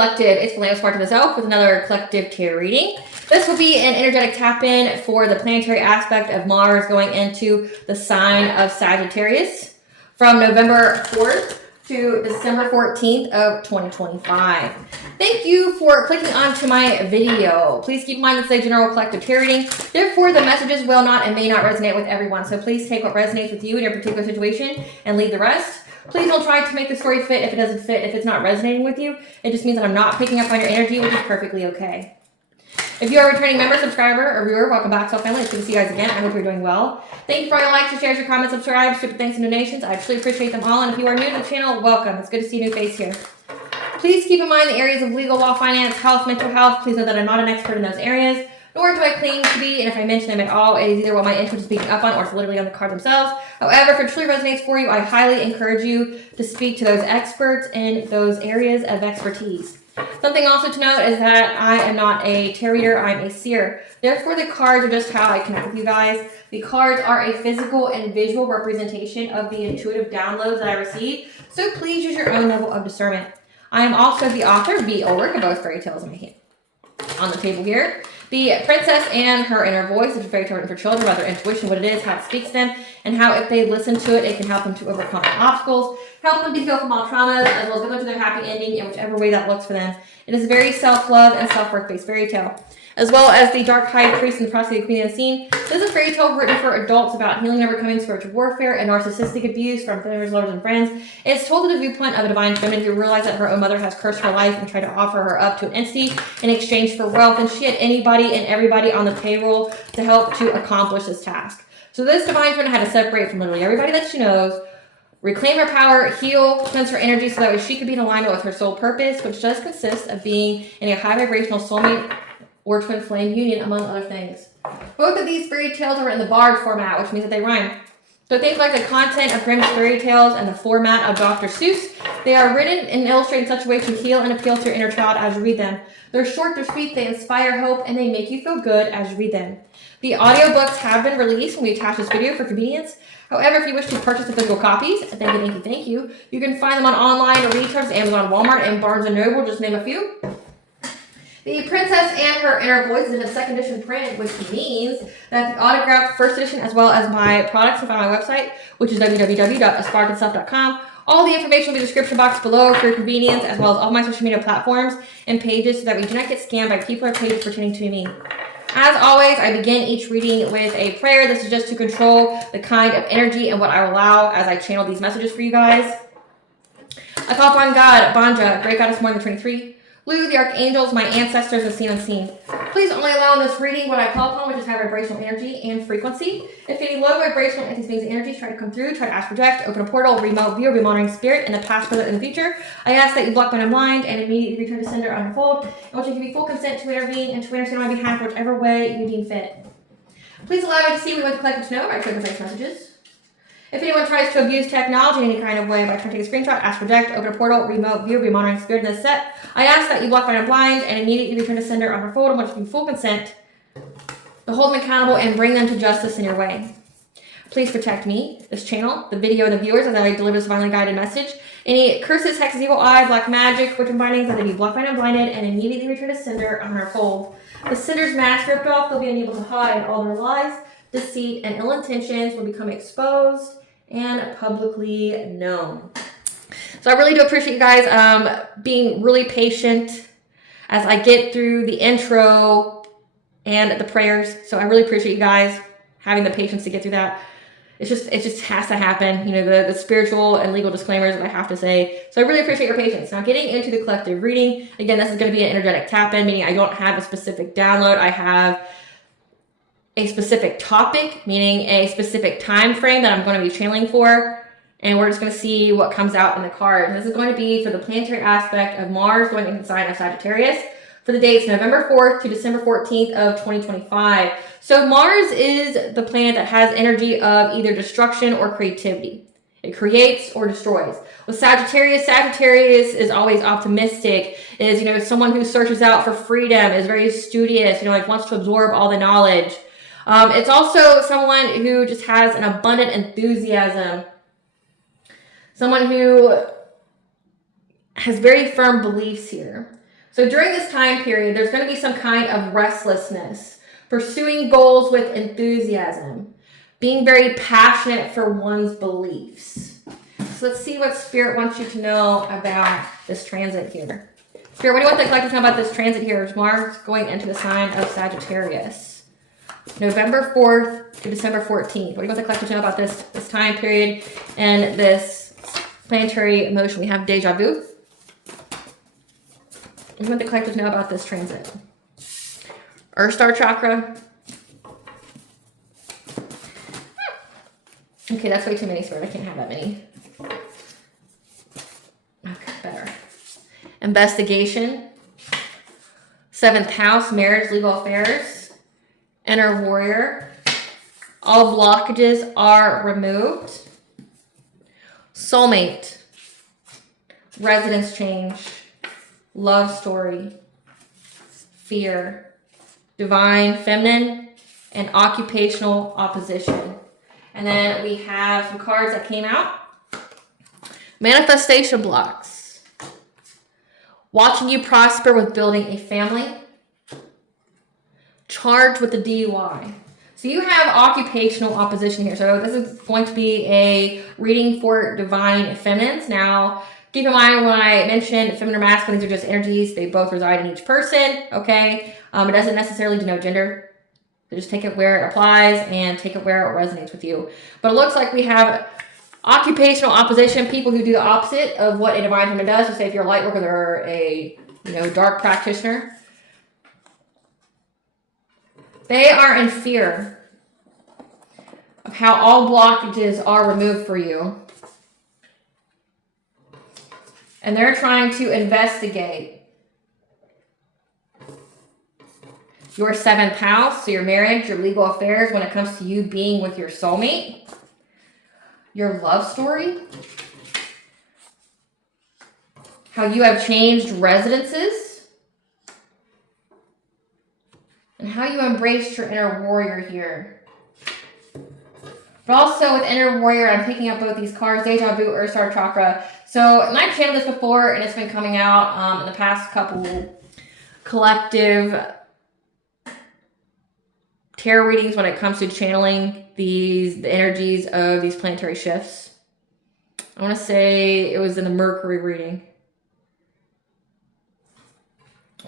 collective, it's the aspiraltotheself with another collective tarot reading. This will be an energetic tap-in for the planetary aspect of Mars going into the sign of Sagittarius from November 4th to December 14th of 2025. Thank you for clicking onto my video. Please keep in mind this is a general collective tarot reading. Therefore, the messages will not and may not resonate with everyone. So please take what resonates with you in your particular situation and leave the rest. Please don't try to make the story fit if it doesn't fit, if it's not resonating with you. It just means that I'm not picking up on your energy, which is perfectly okay. If you are a returning member, subscriber, or viewer, welcome back to our family. It's good to see you guys again. I hope you're doing well. Thank you for all your likes, your shares, your comments, subscribes, super thanks, and donations. I truly appreciate them all. And if you are new to the channel, welcome. It's good to see a new face here. Please keep in mind the areas of legal, law, finance, health, mental health. Please know that I'm not an expert in those areas, nor do I claim to be. And if I mention them at all, it is either what my intuition is speaking up on or it's literally on the cards themselves. However, if it truly resonates for you, I highly encourage you to speak to those experts in those areas of expertise. Something also to note is that I am not a tarot reader, I'm a seer. Therefore, the cards are just how I connect with you guys. The cards are a physical and visual representation of the intuitive downloads that I receive, so please use your own level of discernment. I am also the author of the work of both fairy tales in my hand. On the table here, The Princess and Her Inner Voice, which is very important for children about their intuition, what it is, how it speaks to them, and how if they listen to it, it can help them to overcome obstacles, help them to heal from all traumas, as well as go into their happy ending in whichever way that looks for them. It is a very self-love and self-work-based fairy tale. As well as The Dark High Priest and the Prophecy of the Queen Unseen. This is a fairy tale written for adults about healing and overcoming spiritual warfare and narcissistic abuse from family, lovers, and friends. It's told through the viewpoint of a divine feminine who realized that her own mother has cursed her life and tried to offer her up to an entity in exchange for wealth, and she had anybody and everybody on the payroll to help to accomplish this task. So this divine feminine had to separate from literally everybody that she knows, reclaim her power, heal, cleanse her energy so that way she could be in alignment with her soul purpose, which does consist of being in a high vibrational soulmate or twin flame union, among other things. Both of these fairy tales are in the bard format, which means that they rhyme. So things like the content of Grimm's fairy tales and the format of Dr. Seuss, they are written and illustrated in such a way to heal and appeal to your inner child as you read them. They're short, they're sweet, they inspire hope, and they make you feel good as you read them. The audiobooks have been released when we attach this video for convenience. However, if you wish to purchase the physical copies, thank you, you can find them on online retailers, Amazon, Walmart, and Barnes & Noble, just name a few. The Princess and Her Inner Voice is in a second edition print, which means that the autographed first edition, as well as my products, are found on my website, which is www.aspiraltotheself.com. All the information will be in the description box below for your convenience, as well as all my social media platforms and pages so that we do not get scammed by people or pages pertaining to me. As always, I begin each reading with a prayer. This is just to control the kind of energy and what I will allow as I channel these messages for you guys. I call upon God, Banja, Great Goddess More Than 23, Lu, the archangels, my ancestors, and seen unseen. Please only allow in this reading what I call upon, which is high vibrational energy and frequency. If any low vibrational entities, beings, and energies try to come through, try to ask, project, open a portal, remote view, or be monitoring spirit in the past, present, and the future, I ask that you block my mind and immediately return to sender unfold. I want you to give me full consent to intervene and to intercede on my behalf, whichever way you deem fit. Please allow me to see what we want the collective to know by trigger text messages. If anyone tries to abuse technology in any kind of way by trying to take a screenshot, ask, project, open a portal, remote view, be monitoring spirit in this set, I ask that you block my blind and immediately return to sender on her fold. I want you to give full consent to hold them accountable and bring them to justice in your way. Please protect me, this channel, the video, and the viewers as I deliver this divinely guided message. Any curses, hexes, evil eye, black magic, witch bindings, that they be blocked, and blinded, and immediately return to sender on her fold. The sender's mask ripped off, they'll be unable to hide. All their lies, deceit, and ill intentions will become exposed and publicly known. So I really do appreciate you guys being really patient as I get through the intro and the prayers. So I really appreciate you guys having the patience to get through that. It just has to happen. You know, the spiritual and legal disclaimers that I have to say. So I really appreciate your patience. Now getting into the collective reading, again, this is going to be an energetic tap-in, meaning I don't have a specific download. I have a specific topic, meaning a specific time frame that I'm going to be channeling for, and we're just going to see what comes out in the card. This is going to be for the planetary aspect of Mars going into the sign of Sagittarius for the dates November 4th to December 14th of 2025. So Mars is the planet that has energy of either destruction or creativity. It creates or destroys. With Sagittarius, Sagittarius is always optimistic, is, you know, someone who searches out for freedom, is very studious, you know, like wants to absorb all the knowledge. It's also someone who just has an abundant enthusiasm. Someone who has very firm beliefs here. So during this time period, there's going to be some kind of restlessness, pursuing goals with enthusiasm, being very passionate for one's beliefs. So let's see what Spirit wants you to know about this transit here. Spirit, what do you want the collective to know about this transit here? It's Mars going into the sign of Sagittarius. November 4th to December 14th. What do you want the collective to know about this time period and this planetary emotion? We have deja vu. What do you want the collective to know about this transit? Earth Star Chakra. Okay, that's way too many, Spirit. I can't have that many. Okay, better. Investigation. 7th house, marriage, legal affairs. Inner warrior. All blockages are removed. Soulmate. Residence change. Love story. Fear. Divine feminine and occupational opposition. And then we have some cards that came out. Manifestation blocks. Watching you prosper with building a family. Charged with the DUI. So you have occupational opposition here. So this is going to be a reading for divine feminines. Now, keep in mind when I mentioned feminine or masculine, these are just energies. They both reside in each person, okay? It doesn't necessarily denote gender. So just take it where it applies and take it where it resonates with you. But it looks like we have occupational opposition, people who do the opposite of what a divine feminine does. So say if you're a light worker or a dark practitioner. They are in fear of how all blockages are removed for you. And they're trying to investigate your 7th house, so your marriage, your legal affairs, when it comes to you being with your soulmate, your love story, how you have changed residences, and how you embraced your inner warrior here. But also with inner warrior, I'm picking up both these cards, Deja Vu, Earth Star Chakra. So, and I've channeled this before, and it's been coming out in the past couple collective tarot readings when it comes to channeling the energies of these planetary shifts. I want to say it was in the Mercury reading,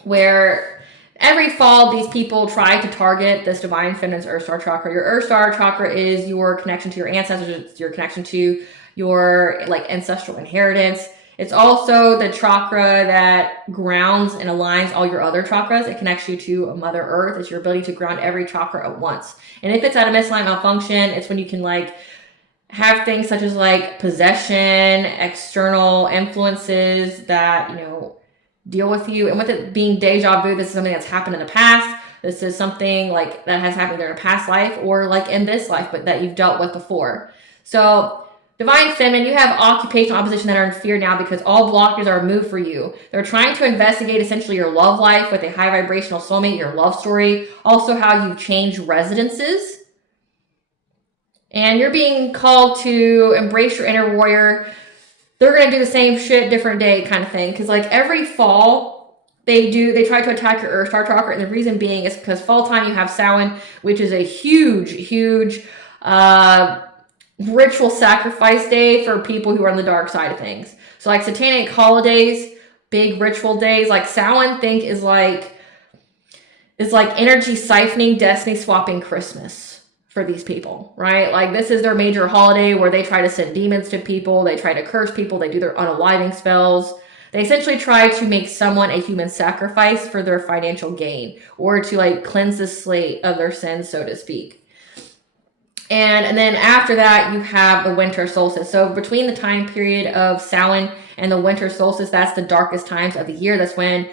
where every fall these people try to target this divine feminine's Earth Star Chakra. Your Earth Star Chakra is your connection to your ancestors. It's your connection to your ancestral inheritance. It's also the chakra that grounds and aligns all your other chakras. It connects you to Mother Earth. It's your ability to ground every chakra at once. And if it's at a misaligned malfunction, it's when you can have things such as possession, external influences that, deal with you. And with it being deja vu, this is something that's happened in the past. This is something that has happened in a past life or in this life, but that you've dealt with before. So divine feminine, you have occupational opposition that are in fear now because all blockers are removed for you. They're trying to investigate essentially your love life with a high vibrational soulmate, your love story, also how you've changed residences. And you're being called to embrace your inner warrior. They're going to do the same shit, different day kind of thing. Because every fall, they try to attack your Earth Star Chakra. And the reason being is because fall time you have Samhain, which is a huge ritual sacrifice day for people who are on the dark side of things. So satanic holidays, big ritual days, Samhain think is energy siphoning, destiny swapping Christmas for these people, right? This is their major holiday where they try to send demons to people, they try to curse people, they do their unaliving spells. They essentially try to make someone a human sacrifice for their financial gain or to cleanse the slate of their sins, so to speak. And then after that, you have the winter solstice. So between the time period of Samhain and the winter solstice, that's the darkest times of the year. That's when,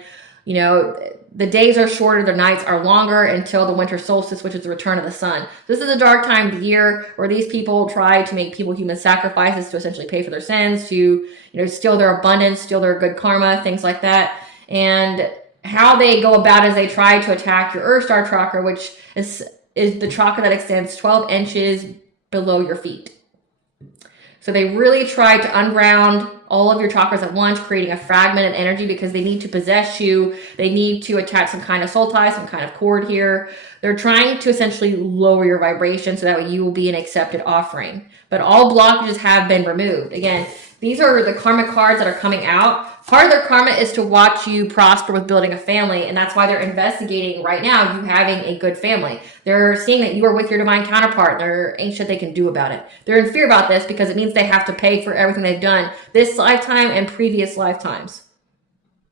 the days are shorter, the nights are longer until the winter solstice, which is the return of the sun. This is a dark time of the year where these people try to make people human sacrifices to essentially pay for their sins, to, steal their abundance, steal their good karma, things like that. And how they go about is they try to attack your Earth Star Chakra, which is the chakra that extends 12 inches below your feet. So they really try to unground all of your chakras at once, creating a fragmented energy because they need to possess you. They need to attach some kind of soul tie, some kind of cord here. They're trying to essentially lower your vibration so that way you will be an accepted offering. But all blockages have been removed. Again, these are the karmic cards that are coming out. Part of their karma is to watch you prosper with building a family, and that's why they're investigating right now you having a good family. They're seeing that you are with your divine counterpart. There ain't shit they can do about it. They're in fear about this because it means they have to pay for everything they've done this lifetime and previous lifetimes.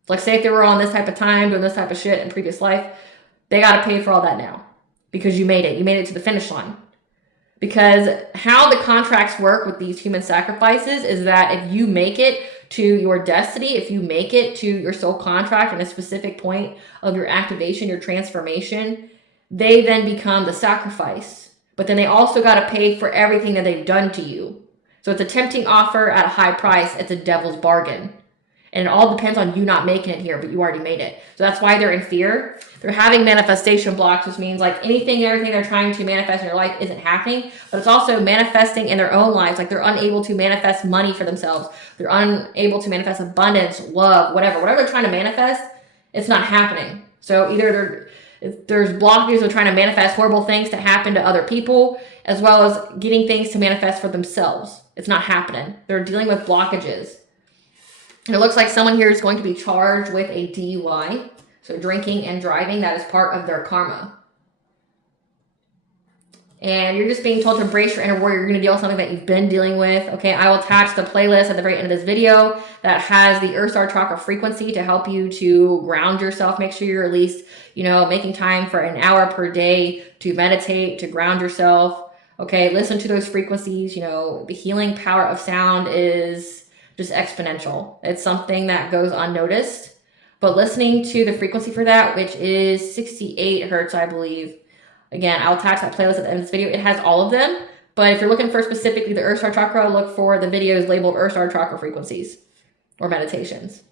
Like say if they were on this type of time, doing this type of shit in previous life, they got to pay for all that now because you made it. You made it to the finish line. Because how the contracts work with these human sacrifices is that if you make it to your destiny, if you make it to your soul contract and a specific point of your activation, your transformation, they then become the sacrifice. But then they also got to pay for everything that they've done to you. So it's a tempting offer at a high price. It's a devil's bargain. And it all depends on you not making it here, but you already made it. So that's why they're in fear. They're having manifestation blocks, which means like anything and everything they're trying to manifest in your life isn't happening, but it's also manifesting in their own lives. Like they're unable to manifest money for themselves. They're unable to manifest abundance, love, whatever they're trying to manifest, it's not happening. So either there's blockages of trying to manifest horrible things to happen to other people, as well as getting things to manifest for themselves. It's not happening. They're dealing with blockages. And it looks like someone here is going to be charged with a DUI. So drinking and driving, that is part of their karma. And you're just being told to embrace your inner warrior. You're going to deal with something that you've been dealing with. Okay, I will attach the playlist at the very end of this video that has the Earth Star Chakra frequency to help you to ground yourself. Make sure you're at least, making time for an hour per day to meditate, to ground yourself. Okay, listen to those frequencies. The healing power of sound is just exponential. It's something that goes unnoticed, but listening to the frequency for that, which is 68 hertz, I believe. Again, I'll attach that playlist at the end of this video. It has all of them, but if you're looking for specifically the Earth Star Chakra, look for the videos labeled Earth Star Chakra frequencies or meditations.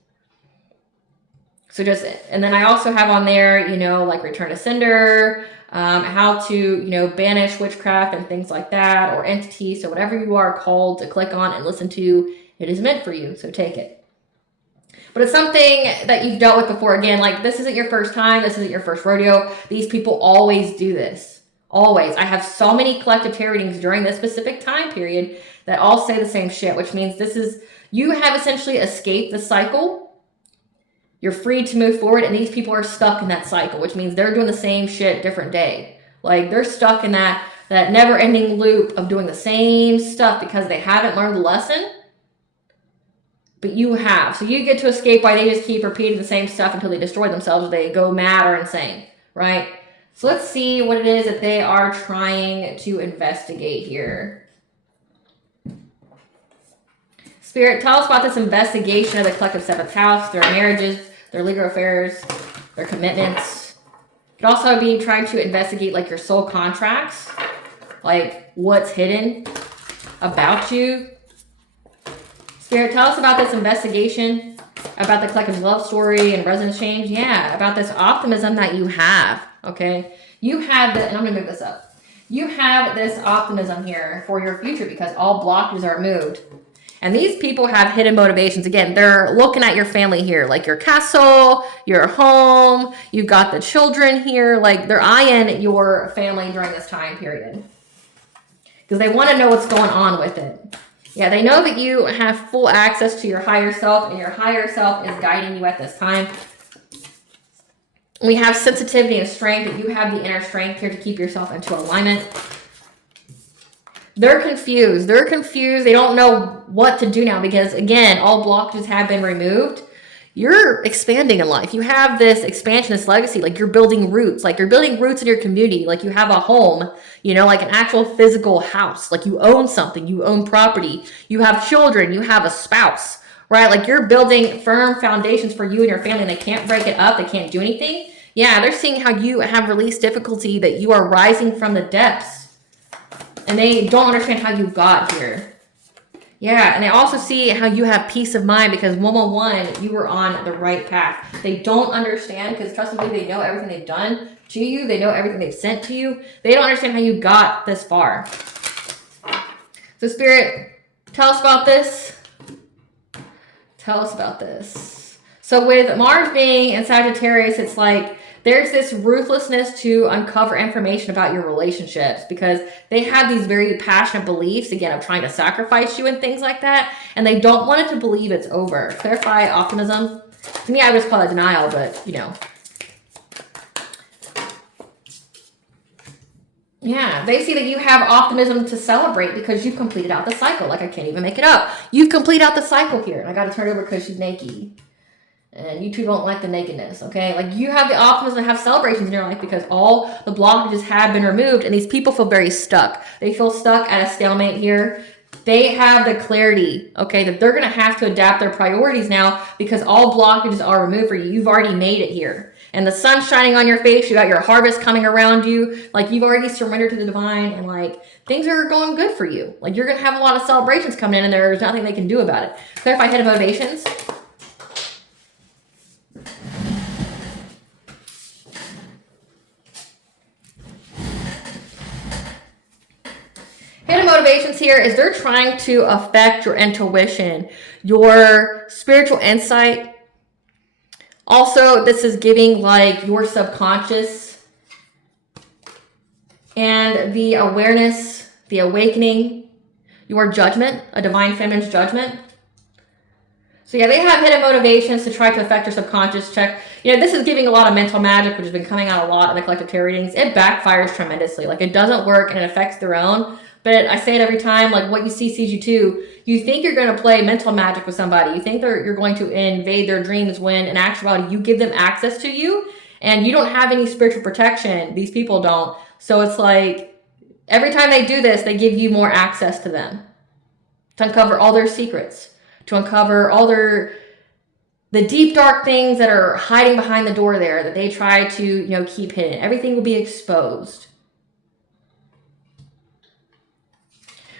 So and then I also have on there, like Return to Sender, how to, banish witchcraft and things like that, or entities. So whatever you are called to click on and listen to, it is meant for you, so take it. But it's something that you've dealt with before. Again, like this isn't your first time. This isn't your first rodeo. These people always do this. Always. I have so many collective tarot readings during this specific time period that all say the same shit, which means you have essentially escaped the cycle. You're free to move forward, and these people are stuck in that cycle, which means they're doing the same shit different day. Like they're stuck in that never-ending loop of doing the same stuff because they haven't learned the lesson. But you have. So you get to escape why they just keep repeating the same stuff until they destroy themselves or they go mad or insane, right? So let's see what it is that they are trying to investigate here. Spirit, tell us about this investigation of the collective 7th house, their marriages, their legal affairs, their commitments. It could also be trying to investigate like your soul contracts, like what's hidden about you. Spirit, tell us about this investigation, about the collective love story and resonance change. Yeah, about this optimism that you have, okay? You have this, and I'm going to move this up. You have this optimism here for your future because all blockages are removed. And these people have hidden motivations. Again, they're looking at your family here, like your castle, your home. You've got the children here. Like they're eyeing your family during this time period because they want to know what's going on with it. Yeah, they know that you have full access to your higher self, and your higher self is guiding you at this time. We have sensitivity and strength, that you have the inner strength here to keep yourself into alignment. They're confused. They don't know what to do now because, again, all blockages have been removed. You're expanding in life. You have this expansion, this legacy, like you're building roots. Like you're building roots in your community. Like you have a home, like an actual physical house. Like you own something. You own property. You have children. You have a spouse, right? Like you're building firm foundations for you and your family, and they can't break it up. They can't do anything. Yeah, they're seeing how you have released difficulty, that you are rising from the depths. And they don't understand how you got here. Yeah, and they also see how you have peace of mind because 111, you were on the right path. They don't understand because trust me, they know everything they've done to you. They know everything they've sent to you. They don't understand how you got this far. So Spirit, Tell us about this. Tell us about this. So with Mars being in Sagittarius, it's like there's this ruthlessness to uncover information about your relationships because they have these very passionate beliefs, again, of trying to sacrifice you and things like that. And they don't want it to believe it's over. Clarify optimism. To me, I would just call it denial, but you know. Yeah, they see that you have optimism to celebrate because you've completed out the cycle. Like, I can't even make it up. You've completed out the cycle here. And I got to turn it over because she's naked. And you two don't like the nakedness, okay? Like, you have the optimism to have celebrations in your life because all the blockages have been removed. And these people feel very stuck. They feel stuck at a stalemate here. They have the clarity, okay, that they're going to have to adapt their priorities now because all blockages are removed for you. You've already made it here. And the sun's shining on your face. You got your harvest coming around you. Like, you've already surrendered to the divine. And, like, things are going good for you. Like, you're going to have a lot of celebrations coming in. And there's nothing they can do about it. Clarify hidden motivations. Hidden motivations here is they're trying to affect your intuition, your spiritual insight. Also, this is giving like your subconscious and the awareness, the awakening, your judgment, a divine feminine's judgment. So yeah, they have hidden motivations to try to affect your subconscious. Check. You know, this is giving a lot of mental magic, which has been coming out a lot in the collective tarot readings. It backfires tremendously. Like, it doesn't work and it affects their own. But I say it every time, like, what you see sees you too. You think you're going to play mental magic with somebody. You think you're going to invade their dreams when in actuality you give them access to you and you don't have any spiritual protection. These people don't. So it's like every time they do this, they give you more access to them to uncover all their secrets, to uncover all the deep dark things that are hiding behind the door there that they try to, you know, keep hidden. Everything will be exposed.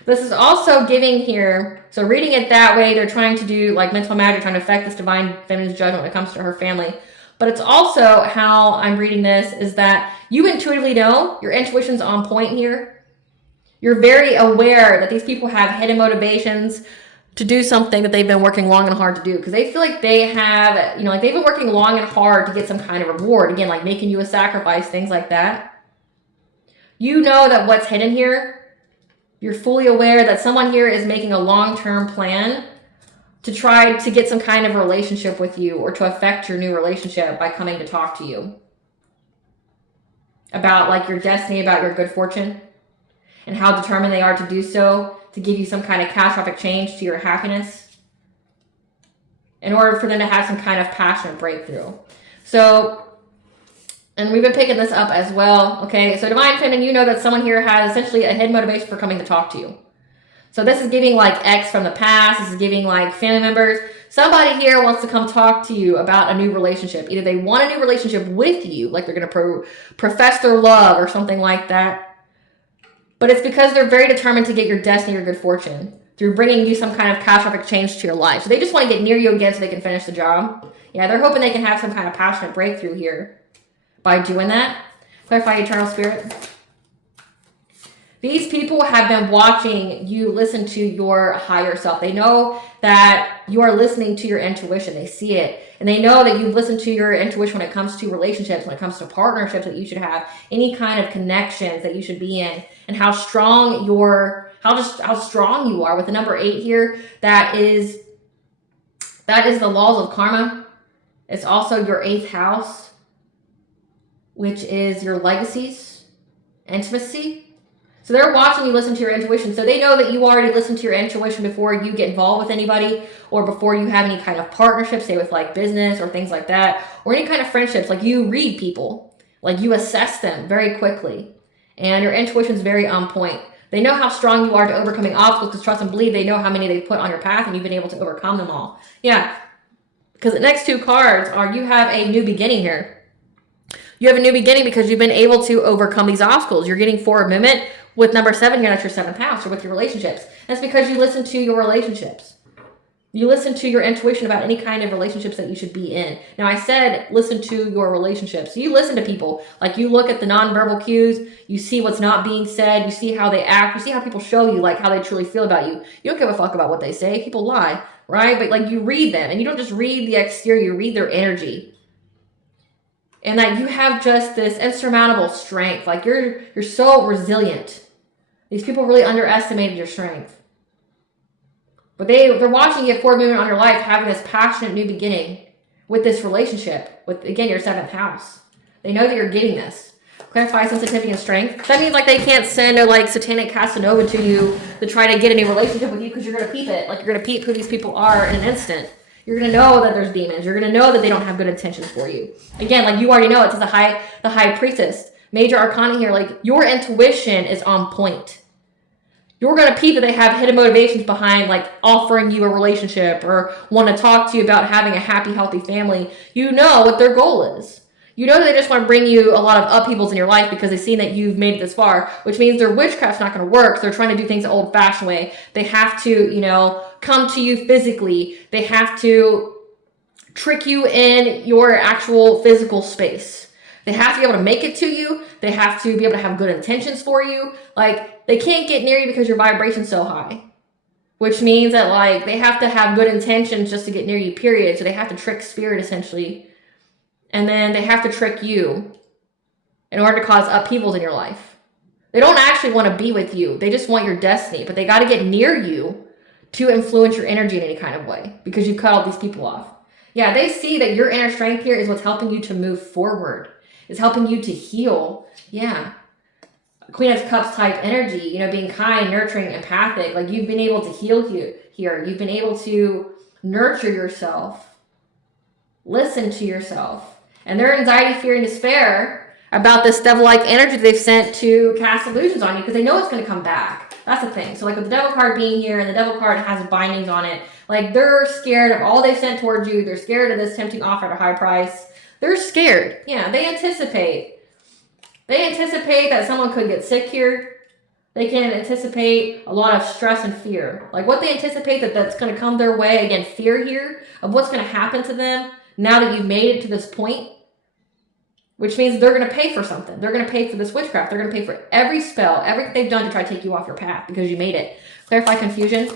This is also giving here, so reading it that way, they're trying to do like mental magic, trying to affect this divine feminine's judgment when it comes to her family. But it's also how I'm reading this is that you intuitively know, your intuition's on point here. You're very aware that these people have hidden motivations to do something that they've been working long and hard to do because they feel like they have, you know, like they've been working long and hard to get some kind of reward. Again, like making you a sacrifice, things like that. You know that what's hidden here, you're fully aware that someone here is making a long-term plan to try to get some kind of relationship with you or to affect your new relationship by coming to talk to you about like your destiny, about your good fortune, and how determined they are to do so to give you some kind of catastrophic change to your happiness in order for them to have some kind of passionate breakthrough. So, and we've been picking this up as well, okay? So divine feminine, you know that someone here has essentially a hidden motivation for coming to talk to you. So this is giving like ex from the past. This is giving like family members. Somebody here wants to come talk to you about a new relationship. Either they want a new relationship with you, like they're going to profess their love or something like that. But it's because they're very determined to get your destiny or good fortune through bringing you some kind of catastrophic change to your life. So they just want to get near you again so they can finish the job. Yeah, they're hoping they can have some kind of passionate breakthrough here by doing that. Clarify eternal spirit. These people have been watching you listen to your higher self. They know that you are listening to your intuition. They see it. And they know that you've listened to your intuition when it comes to relationships, when it comes to partnerships that you should have, any kind of connections that you should be in, and how strong how strong you are. With the number 8 here, that is the laws of karma. It's also your 8th house, which is your legacies, intimacy. So they're watching you listen to your intuition. So they know that you already listened to your intuition before you get involved with anybody or before you have any kind of partnership, say with like business or things like that, or any kind of friendships. Like you read people, like you assess them very quickly, and your intuition is very on point. They know how strong you are to overcoming obstacles because trust and believe they know how many they've put on your path and you've been able to overcome them all. Yeah, because the next 2 cards are you have a new beginning here. You have a new beginning because you've been able to overcome these obstacles. You're getting forward movement with number 7 here. That's your 7th house, or with your relationships. That's because you listen to your relationships. You listen to your intuition about any kind of relationships that you should be in. Now, I said listen to your relationships. So you listen to people. Like, you look at the nonverbal cues. You see what's not being said. You see how they act. You see how people show you, like, how they truly feel about you. You don't give a fuck about what they say. People lie, right? But, like, you read them. And you don't just read the exterior. You read their energy. And that you have just this insurmountable strength. Like, you're so resilient. These people really underestimated your strength. But they're watching you at full moon on your life, having this passionate new beginning with this relationship, with, again, your 7th house. They know that you're getting this. Clarify sensitivity and strength. That means, like, they can't send a, like, satanic Casanova to you to try to get any relationship with you, because you're going to peep it. Like, you're going to peep who these people are in an instant. You're going to know that there's demons. You're going to know that they don't have good intentions for you. Again, like, you already know it. It's the high priestess. Major arcana here. Like, your intuition is on point. You're going to peep that they have hidden motivations behind, like, offering you a relationship or want to talk to you about having a happy, healthy family. You know what their goal is. You know that they just want to bring you a lot of upheavals in your life because they've seen that you've made it this far, which means their witchcraft's not going to work. So they're trying to do things the old-fashioned way. They have to, you know, come to you physically. They have to trick you in your actual physical space. They have to be able to make it to you. They have to be able to have good intentions for you. Like, they can't get near you because your vibration's so high, which means that, like, they have to have good intentions just to get near you, period. So they have to trick spirit, essentially. And then they have to trick you in order to cause upheavals in your life. They don't actually want to be with you. They just want your destiny, but they got to get near you to influence your energy in any kind of way because you've cut all these people off. Yeah, they see that your inner strength here is what's helping you to move forward. It's helping you to heal. Yeah. Queen of Cups type energy, you know, being kind, nurturing, empathic. Like, you've been able to heal here. You've been able to nurture yourself, listen to yourself. And their anxiety, fear, and despair about this devil-like energy they've sent to cast illusions on you because they know it's going to come back. That's the thing. So, like, with the devil card being here and the devil card has bindings on it, like, they're scared of all they've sent towards you. They're scared of this tempting offer at a high price. They're scared. Yeah, they anticipate. They anticipate that someone could get sick here. They can anticipate a lot of stress and fear. Like, what they anticipate that's going to come their way, again, fear here of what's going to happen to them now that you've made it to this point, which means they're going to pay for something. They're going to pay for this witchcraft. They're going to pay for every spell, everything they've done to try to take you off your path because you made it. Clarify confusion.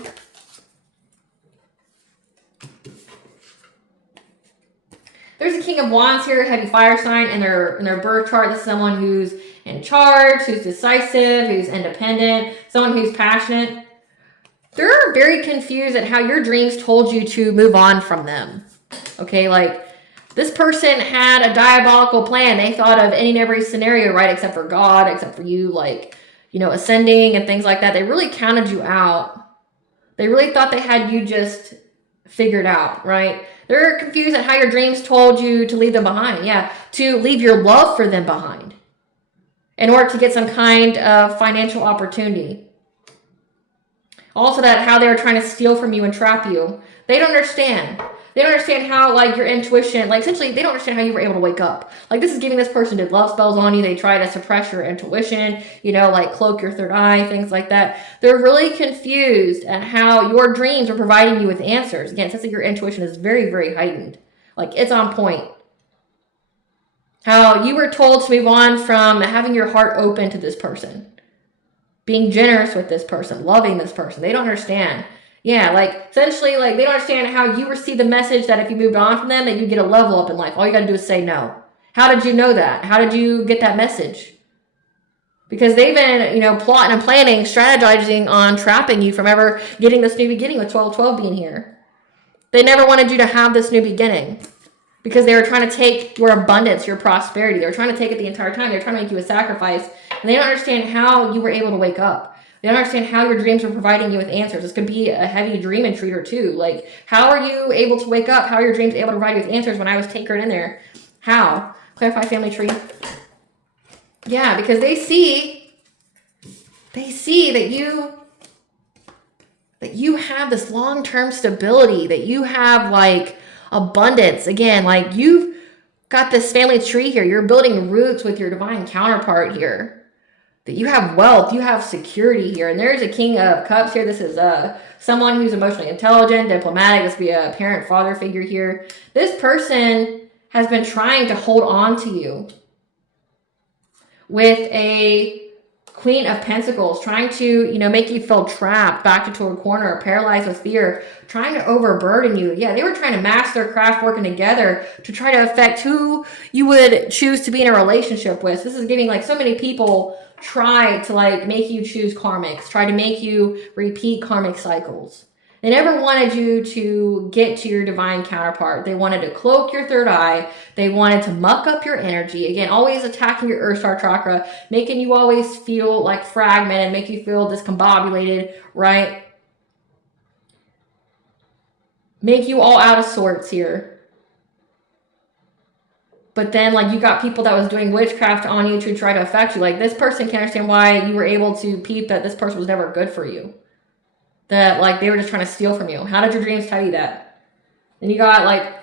There's a King of Wands here, heavy fire sign in their birth chart. This is someone who's in charge, who's decisive, who's independent, someone who's passionate. They're very confused at how your dreams told you to move on from them. Okay, like, this person had a diabolical plan. They thought of any and every scenario, right, except for God, except for you, like, you know, ascending and things like that. They really counted you out. They really thought they had you just figured out, right? They're confused at how your dreams told you to leave them behind. Yeah, to leave your love for them behind in order to get some kind of financial opportunity. Also, that how they were trying to steal from you and trap you. They don't understand. They don't understand how, like, your intuition, like, essentially, they don't understand how you were able to wake up. Like, this is giving this person did love spells on you. They try to suppress your intuition, you know, like cloak your third eye, things like that. They're really confused at how your dreams are providing you with answers. Again, it says that your intuition is very, very heightened. Like, it's on point. How you were told to move on from having your heart open to this person, being generous with this person, loving this person. They don't understand. Yeah, like, essentially, like, they don't understand how you receive the message that if you moved on from them, that you get a level up in life. All you got to do is say no. How did you know that? How did you get that message? Because they've been, you know, plotting and planning, strategizing on trapping you from ever getting this new beginning with 12-12 being here. They never wanted you to have this new beginning because they were trying to take your abundance, your prosperity. They were trying to take it the entire time. They were trying to make you a sacrifice. And they don't understand how you were able to wake up. They don't understand how your dreams are providing you with answers. This could be a heavy dream intruder too. Like, how are you able to wake up? How are your dreams able to provide you with answers when I was tinkered in there? How? Clarify family tree. Yeah, because they see that you have this long-term stability, that you have, like, abundance. Again, like, you've got this family tree here. You're building roots with your divine counterpart here. that you have wealth, you have security here. And there's a King of Cups here. This is someone who's emotionally intelligent, diplomatic. This would be a parent, father figure here. This person has been trying to hold on to you with a Queen of Pentacles, trying to, make you feel trapped, backed into a corner, paralyzed with fear, trying to overburden you. Yeah, they were trying to match their craft, working together to try to affect who you would choose to be in a relationship with. This is giving like so many people try to like make you choose karmics, try to make you repeat karmic cycles. They never wanted you to get to your divine counterpart. They wanted to cloak your third eye. They wanted to muck up your energy. Again, always attacking your Earth Star chakra, making you always feel like fragmented, make you feel discombobulated, right? Make you all out of sorts here. But then, like, you got people that was doing witchcraft on you to try to affect you. Like, this person can't understand why you were able to peep that this person was never good for you. That, like, they were just trying to steal from you. How did your dreams tell you that? And you got, like,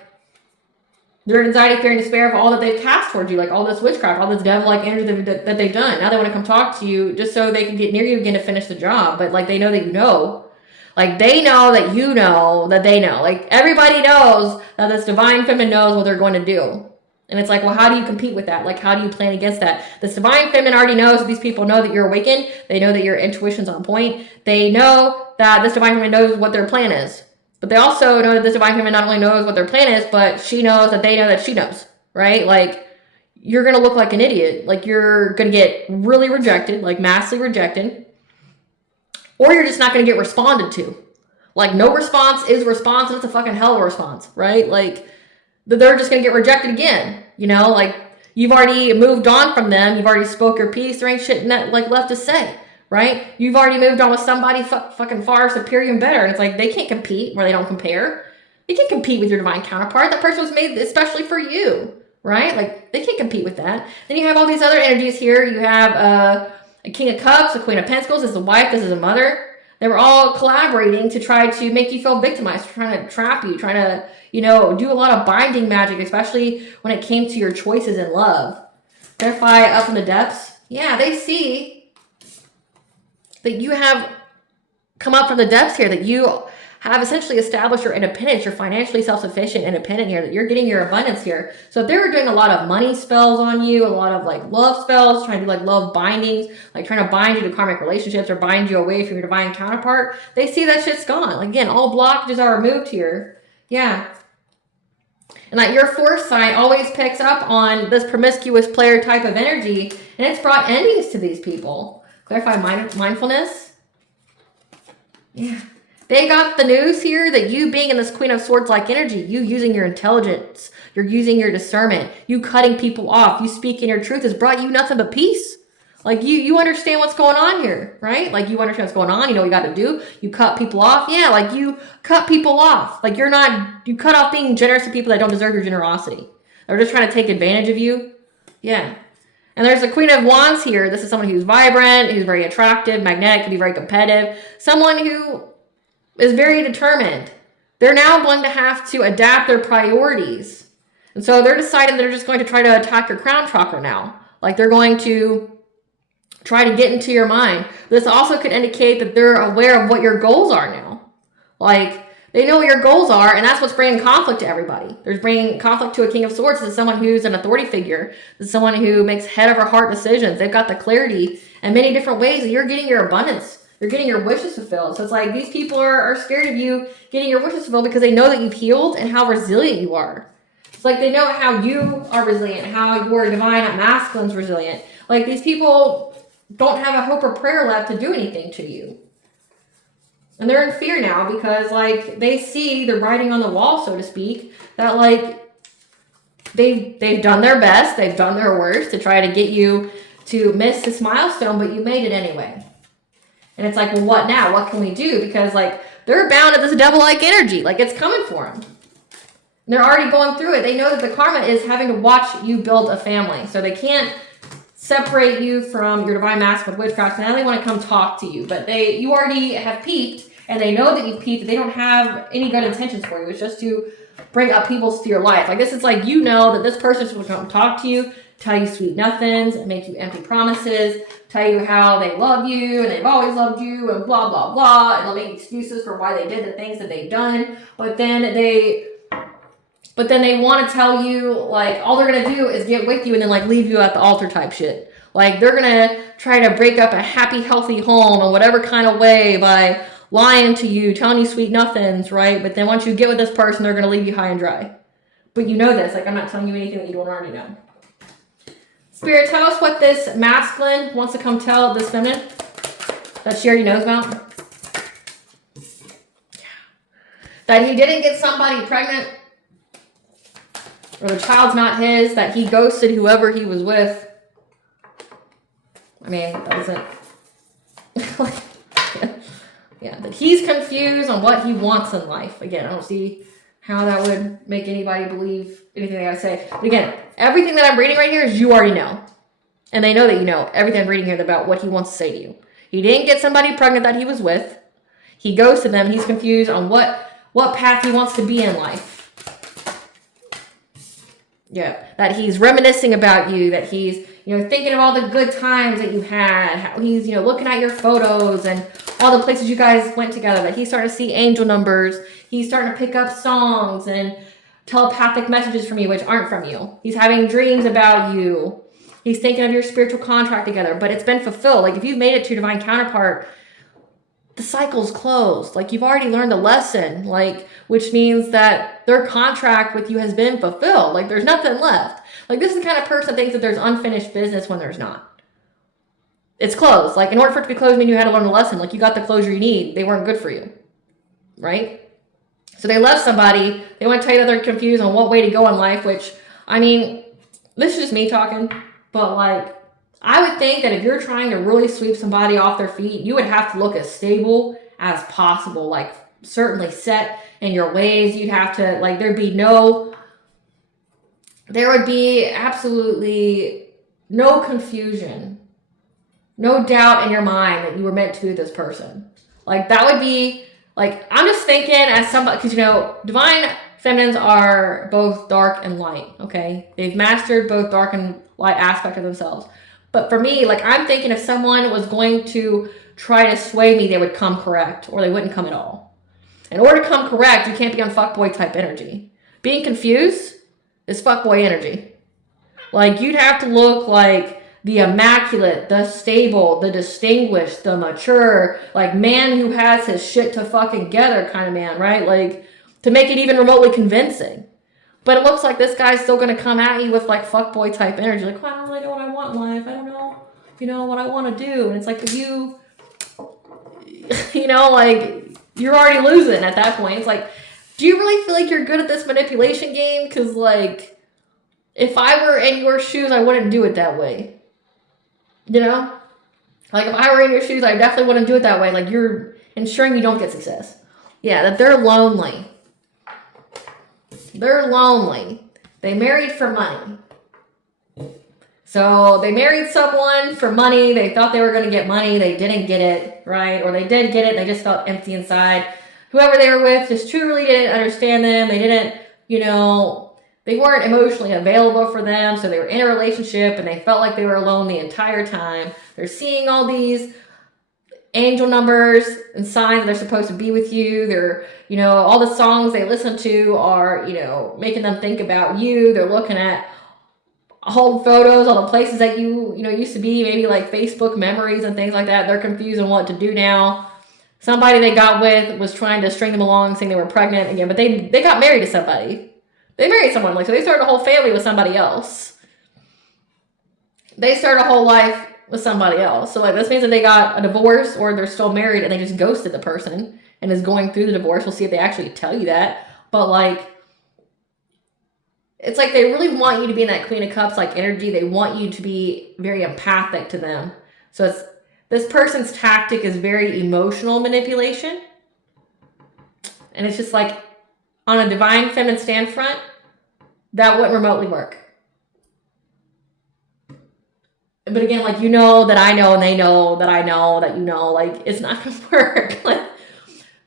their anxiety, fear, and despair of all that they've cast towards you. Like, all this witchcraft, all this devil-like energy that they've done. Now they want to come talk to you just so they can get near you again to finish the job. But, like, they know that you know. Like, they know that you know that they know. Like, everybody knows that this divine feminine knows what they're going to do. And it's like, well, how do you compete with that? Like, how do you plan against that? This divine feminine already knows that these people know that you're awakened. They know that your intuition's on point. They know that this divine feminine knows what their plan is. But they also know that this divine feminine not only knows what their plan is, but she knows that they know that she knows, right? Like, you're going to look like an idiot. Like, you're going to get really rejected, like massively rejected. Or you're just not going to get responded to. Like, no response is response, and it's a fucking hell of a response, right? Like, they're just going to get rejected again, like you've already moved on from them. You've already spoke your piece. There ain't shit like left to say, right? You've already moved on with somebody fucking far superior and better. And it's like, they can't compete where they don't compare. They can't compete with your divine counterpart. That person was made especially for you, right? Like, they can't compete with that. Then you have all these other energies here. You have a King of Cups, a Queen of Pentacles. This is a wife. This is a mother. They were all collaborating to try to make you feel victimized, trying to trap you, trying to, do a lot of binding magic, especially when it came to your choices in love. Verify up in the depths. Yeah, they see that you have come up from the depths here, that you have essentially established your independence. You're financially self-sufficient, independent here, that you're getting your abundance here. So if they were doing a lot of money spells on you, a lot of like love spells, trying to do like love bindings, like trying to bind you to karmic relationships or bind you away from your divine counterpart, they see that shit's gone. Like, again, all blockages are removed here. Yeah. And that your foresight always picks up on this promiscuous player type of energy, and it's brought endings to these people. Clarify mindfulness. Yeah. They got the news here that you being in this Queen of Swords-like energy, you using your intelligence, you're using your discernment, you cutting people off, you speaking your truth has brought you nothing but peace. Like, you understand what's going on here, right? Like, you understand what's going on. You know what you got to do. You cut people off. Yeah, like, you cut people off. Like, you cut off being generous to people that don't deserve your generosity. They're just trying to take advantage of you. Yeah. And there's the Queen of Wands here. This is someone who's vibrant, who's very attractive, magnetic, can be very competitive. Someone who is very determined. They're now going to have to adapt their priorities. And so they're deciding they're just going to try to attack your crown chakra now. Like, they're going to try to get into your mind. This also could indicate that they're aware of what your goals are now. Like, they know what your goals are, and that's what's bringing conflict to everybody. There's bringing conflict to a King of Swords. This is someone who's an authority figure. This is someone who makes head over heart decisions. They've got the clarity in many different ways that you're getting your abundance. You're getting your wishes fulfilled. So it's like these people are scared of you getting your wishes fulfilled because they know that you've healed and how resilient you are. It's like they know how you are resilient, how your divine masculine's resilient. Like, these people don't have a hope or prayer left to do anything to you. And they're in fear now because, like, they see the writing on the wall, so to speak, that, like, they've done their best, they've done their worst to try to get you to miss this milestone, but you made it anyway. And it's like, well, what now? What can we do? Because, like, they're bound to this devil-like energy. Like, it's coming for them. And they're already going through it. They know that the karma is having to watch you build a family. So they can't separate you from your divine masculine with witchcraft. Now they want to come talk to you. But you already have peeped, and they know that you've peeped. They don't have any good intentions for you. It's just to bring upheavals to your life. Like, this is like, you know that this person's going to come talk to you. tell you sweet nothings, make you empty promises, tell you how they love you and they've always loved you and blah, blah, blah. And they'll make excuses for why they did the things that they've done. But then they want to tell you, like, all they're going to do is get with you and then, like, leave you at the altar type shit. Like, they're going to try to break up a happy, healthy home in whatever kind of way by lying to you, telling you sweet nothings, right? But then once you get with this person, they're going to leave you high and dry. But you know this. Like, I'm not telling you anything that you don't already know. Spirit, tell us what this masculine wants to come tell this feminine that she already knows about. That he didn't get somebody pregnant, or the child's not his, that he ghosted whoever he was with. I mean, that doesn't... yeah, that he's confused on what he wants in life. Again, I don't see how that would make anybody believe anything they gotta say. But again, everything that I'm reading right here is you already know. And they know that you know everything I'm reading here about what he wants to say to you. He didn't get somebody pregnant that he was with. He ghosted them. He's confused on what path he wants to be in life. Yeah, that he's reminiscing about you, that he's, thinking of all the good times that you had, how he's, looking at your photos and all the places you guys went together, that he's starting to see angel numbers. He's starting to pick up songs and telepathic messages from you, which aren't from you. He's having dreams about you. He's thinking of your spiritual contract together, but it's been fulfilled. Like, if you've made it to your divine counterpart, the cycle's closed. Like, you've already learned a lesson, which means that their contract with you has been fulfilled. Like, there's nothing left. Like, this is the kind of person that thinks that there's unfinished business when there's not. It's closed. Like, in order for it to be closed, I mean, you had to learn a lesson. Like, you got the closure you need. They weren't good for you, right? So they left somebody. They want to tell you that they're confused on what way to go in life, which, I mean, this is just me talking, but, like, I would think that if you're trying to really sweep somebody off their feet, you would have to look as stable as possible, like, certainly set in your ways. You'd have to, like, there would be absolutely no confusion, no doubt in your mind that you were meant to be with this person. Like, that would be, like, I'm just thinking as somebody, because, divine feminines are both dark and light, okay? They've mastered both dark and light aspect of themselves. But for me, like, I'm thinking if someone was going to try to sway me, they would come correct, or they wouldn't come at all. In order to come correct, you can't be on fuckboy type energy. Being confused is fuckboy energy. Like, you'd have to look like the immaculate, the stable, the distinguished, the mature, like, man who has his shit to fucking together kind of man, right? Like, to make it even remotely convincing. But it looks like this guy's still going to come at you with, like, fuckboy type energy. Like, well, I don't really know what I want in life. I don't know, what I want to do. And it's like, if you, like, you're already losing at that point. It's like, do you really feel like you're good at this manipulation game? Because, like, if I were in your shoes, I wouldn't do it that way. Like, if I were in your shoes, I definitely wouldn't do it that way. Like, you're ensuring you don't get success. Yeah, that they're lonely. They're lonely. They married for money. So they married someone for money. They thought they were going to get money. They didn't get it, right? Or they did get it. They just felt empty inside. Whoever they were with just truly didn't understand them. They didn't, they weren't emotionally available for them. So they were in a relationship and they felt like they were alone the entire time. They're seeing all these angel numbers and signs that they're supposed to be with you. They're, all the songs they listen to are, making them think about you. They're looking at old photos, all the places that you used to be, maybe like Facebook memories and things like that. They're confused on what to do now. Somebody they got with was trying to string them along, saying they were pregnant again, but they got married to somebody. They married someone, so they started a whole family with somebody else. They started a whole life with somebody else. So, like, this means that they got a divorce or they're still married and they just ghosted the person and is going through the divorce. We'll see if they actually tell you that. But, like, it's like they really want you to be in that Queen of Cups, like, energy. They want you to be very empathic to them. So this person's tactic is very emotional manipulation. And it's just like, on a divine feminine stand front, that wouldn't remotely work. But again, like, that I know and they know that I know that like, it's not going to work. Like,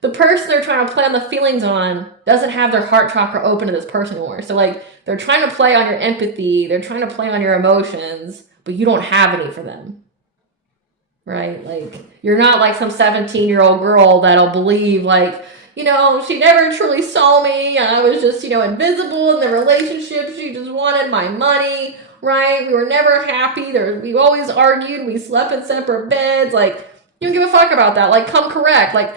the person they're trying to play on the feelings on doesn't have their heart chakra open to this person anymore. So like they're trying to play on your empathy, they're trying to play on your emotions, but you don't have any for them. Right? Like you're not like some 17-year-old girl that'll believe like, you know, she never truly saw me. I was just, you know, invisible in the relationship. She just wanted my money, right? We were never happy. We always argued. We slept in separate beds. Like, you don't give a fuck about that. Like, come correct. Like,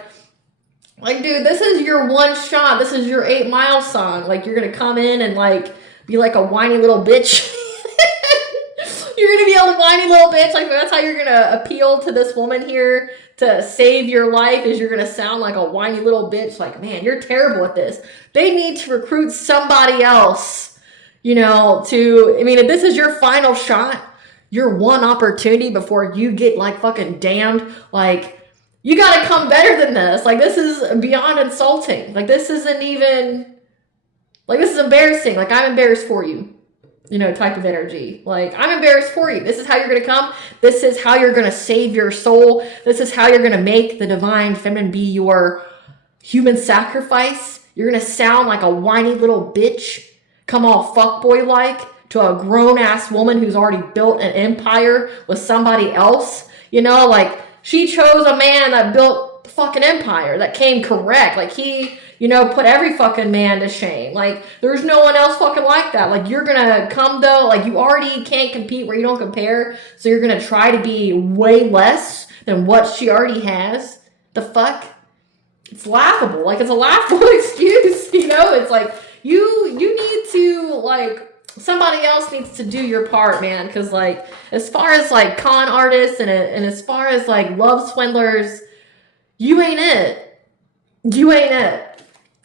dude, this is your one shot. This is your 8 Mile song. Like, you're going to come in and, like, be like a whiny little bitch. You're going to be a whiny little bitch. Like, that's how you're going to appeal to this woman here to save your life, is you're going to sound like a whiny little bitch. Like, man, you're terrible at this. They need to recruit somebody else, you know, to, I mean, if this is your final shot, your one opportunity before you get, like, fucking damned, like, you got to come better than this. Like, this is beyond insulting. Like, this isn't even, like, this is embarrassing. Like, I'm embarrassed for you. You know, type of energy. Like, I'm embarrassed for you. This is how you're going to come. This is how you're going to save your soul. This is how you're going to make the divine feminine be your human sacrifice. You're going to sound like a whiny little bitch. Come all fuckboy-like to a grown-ass woman who's already built an empire with somebody else. You know, like, she chose a man that built the fucking empire, that came correct. Like, he, you know, put every fucking man to shame. Like, there's no one else fucking like that. Like, you're gonna come, though, like, you already can't compete where you don't compare, so you're gonna try to be way less than what she already has. The fuck? It's laughable. Like, it's a laughable excuse, you know? It's like, you need to, like, somebody else needs to do your part, man, because, like, as far as, like, con artists and as far as, like, love swindlers, you ain't it. You ain't it.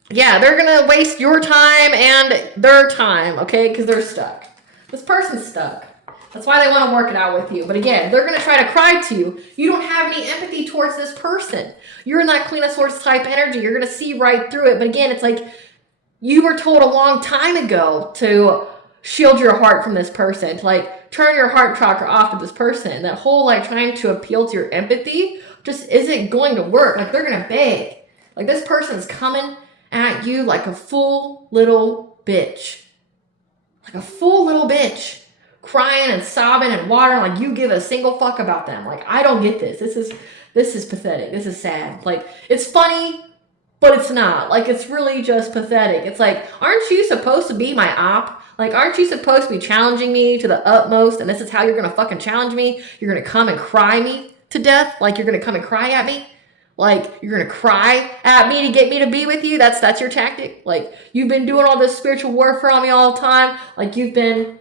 Yeah, they're going to waste your time and their time, okay? Because they're stuck. This person's stuck. That's why they want to work it out with you. But again, they're going to try to cry to you. You don't have any empathy towards this person. You're in that Queen of Swords type energy. You're going to see right through it. But again, it's like you were told a long time ago to shield your heart from this person. To like turn your heart chakra off to this person. That whole like trying to appeal to your empathy just isn't going to work. Like they're going to beg. Like this person's coming at you like a full little bitch. Like a full little bitch. Crying and sobbing and watering like you give a single fuck about them. Like, I don't get this. This is pathetic. This is sad. Like, it's funny, but it's not. Like, it's really just pathetic. It's like, aren't you supposed to be my op? Like, aren't you supposed to be challenging me to the utmost? And this is how you're going to fucking challenge me? You're going to come and cry me to death? Like, you're going to come and cry at me? Like, you're going to cry at me to get me to be with you? That's your tactic? Like, you've been doing all this spiritual warfare on me all the time. Like, you've been,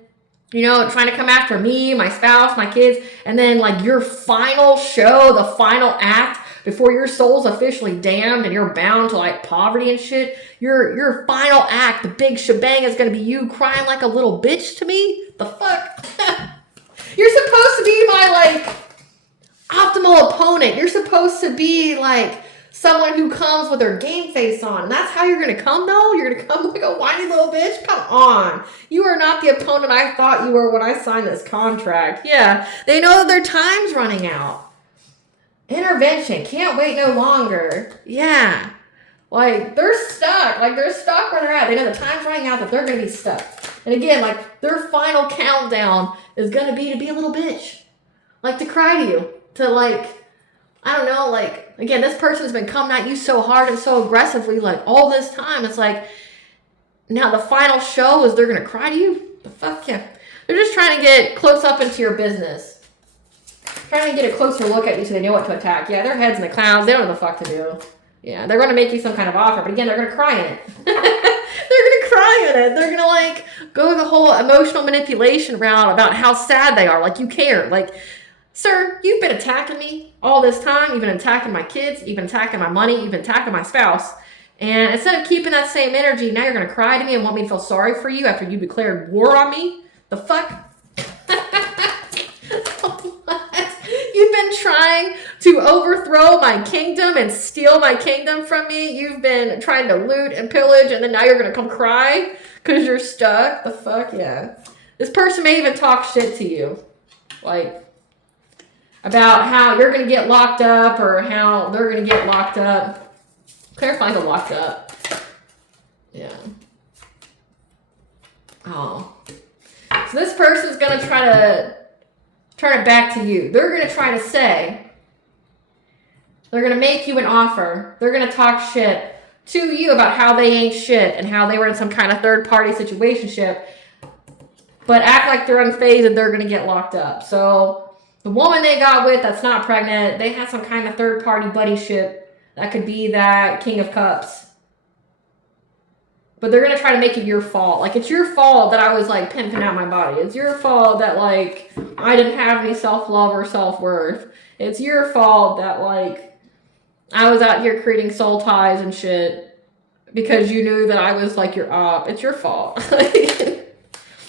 you know, trying to come after me, my spouse, my kids. And then, like, your final show, the final act, before your soul's officially damned and you're bound to, like, poverty and shit, your final act, the big shebang, is going to be you crying like a little bitch to me? The fuck? You're supposed to be my, like, optimal opponent. You're supposed to be like someone who comes with their game face on. And that's how you're going to come, though? You're going to come like a whiny little bitch? Come on. You are not the opponent I thought you were when I signed this contract. Yeah, they know that their time's running out. Intervention. Can't wait no longer. Yeah. Like, they're stuck. Like, they're stuck where they're at. They know the time's running out, that they're going to be stuck. And again, like, their final countdown is going to be a little bitch. Like, to cry to you. To, like, I don't know, like, again, this person's been coming at you so hard and so aggressively, like, all this time. It's like, now the final show is they're going to cry to you? The fuck, yeah. They're just trying to get close up into your business. Trying to get a closer look at you so they know what to attack. Yeah, their head's in the clouds. They don't know what the fuck to do. Yeah, they're going to make you some kind of offer. But again, they're going to cry in it. They're going to cry in it. They're going to, like, go the whole emotional manipulation route about how sad they are. Like, you care. Like, sir, you've been attacking me all this time. You've been attacking my kids. You've been attacking my money. You've been attacking my spouse. And instead of keeping that same energy, now you're going to cry to me and want me to feel sorry for you after you declared war on me? The fuck? You've been trying to overthrow my kingdom and steal my kingdom from me. You've been trying to loot and pillage, and then now you're going to come cry because you're stuck? The fuck? Yeah. This person may even talk shit to you. Like, about how you're going to get locked up or how they're going to get locked up. Clarifying the locked up. Yeah. Oh. So this person's going to try to turn it back to you. They're going to try to say, they're going to make you an offer. They're going to talk shit to you about how they ain't shit and how they were in some kind of third-party situationship, but act like they're unfazed and they're going to get locked up. So the woman they got with that's not pregnant, they had some kind of third-party buddyship. That could be that King of Cups. But they're going to try to make it your fault. Like, it's your fault that I was, like, pimping out my body. It's your fault that, like, I didn't have any self-love or self-worth. It's your fault that, like, I was out here creating soul ties and shit because you knew that I was, like, your op. It's your fault.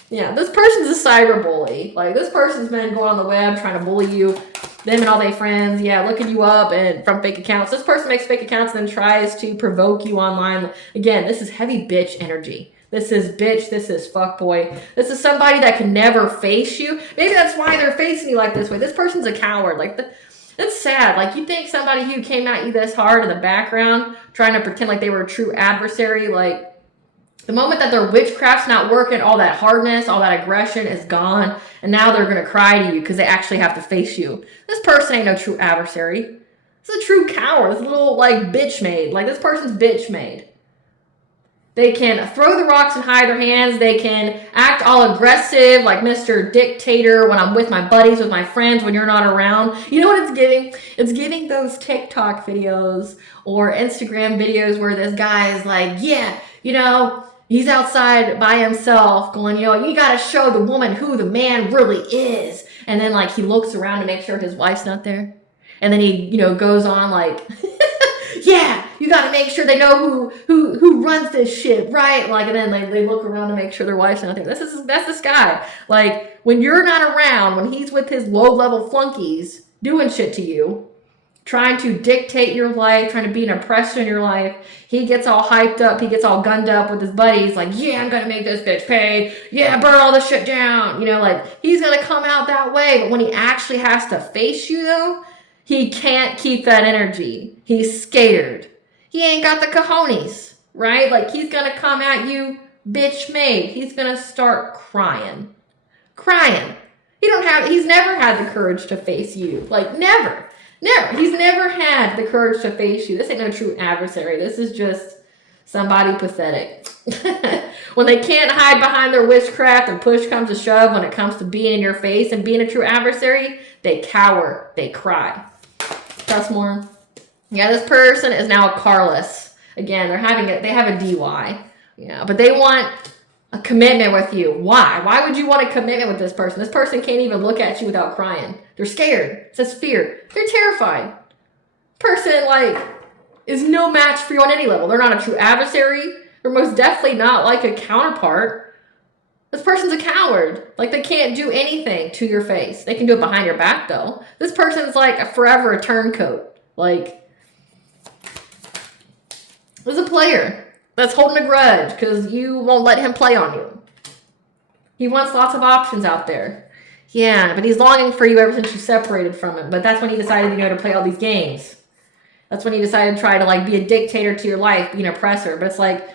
Yeah, this person's a cyber bully. Like, this person's been going on the web trying to bully you. Them and all their friends, yeah, looking you up and from fake accounts. This person makes fake accounts and then tries to provoke you online. Again, this is heavy bitch energy. This is bitch. This is fuckboy. This is somebody that can never face you. Maybe that's why they're facing you like this way. This person's a coward. Like, it's sad. Like, you think somebody who came at you this hard in the background, trying to pretend like they were a true adversary, like, the moment that their witchcraft's not working, all that hardness, all that aggression is gone. And now they're going to cry to you because they actually have to face you. This person ain't no true adversary. This is a true coward. This little, like, bitch made. Like, this person's bitch made. They can throw the rocks and hide their hands. They can act all aggressive, like Mr. Dictator when I'm with my buddies, with my friends, when you're not around. You know what it's giving? It's giving those TikTok videos or Instagram videos where this guy is like, yeah, you know, he's outside by himself going, you know, you got to show the woman who the man really is. And then, like, he looks around to make sure his wife's not there. And then he, you know, goes on like, yeah, you got to make sure they know who runs this shit, right? Like, and then they look around to make sure their wife's not there. That's this guy. Like, when you're not around, when he's with his low-level flunkies doing shit to you, trying to dictate your life, trying to be an oppressor in your life, he gets all hyped up, he gets all gunned up with his buddies, like, yeah, I'm gonna make this bitch pay, yeah, burn all this shit down, you know, like, he's gonna come out that way, but when he actually has to face you, though, he can't keep that energy. He's scared. He ain't got the cojones, right? Like, he's gonna come at you bitch made. He's gonna start crying. He's never had the courage to face you. Like, never. He's never had the courage to face you. This ain't no true adversary. This is just somebody pathetic. When they can't hide behind their witchcraft and push comes to shove when it comes to being in your face and being a true adversary, they cower. They cry. Trust more. Yeah, this person is now carless. Again, they have a DY. Yeah, but they want a commitment with you. Why? Why would you want a commitment with this person? This person can't even look at you without crying. They're scared. It says fear. They're terrified. Person, like, is no match for you on any level. They're not a true adversary. They're most definitely not like a counterpart. This person's a coward. Like, they can't do anything to your face. They can do it behind your back, though. This person's like forever a turncoat. Like, there's a player that's holding a grudge because you won't let him play on you. He wants lots of options out there. Yeah, but he's longing for you ever since you separated from him. But that's when he decided, you know, to play all these games. That's when he decided to try to, like, be a dictator to your life, be an oppressor. But it's like,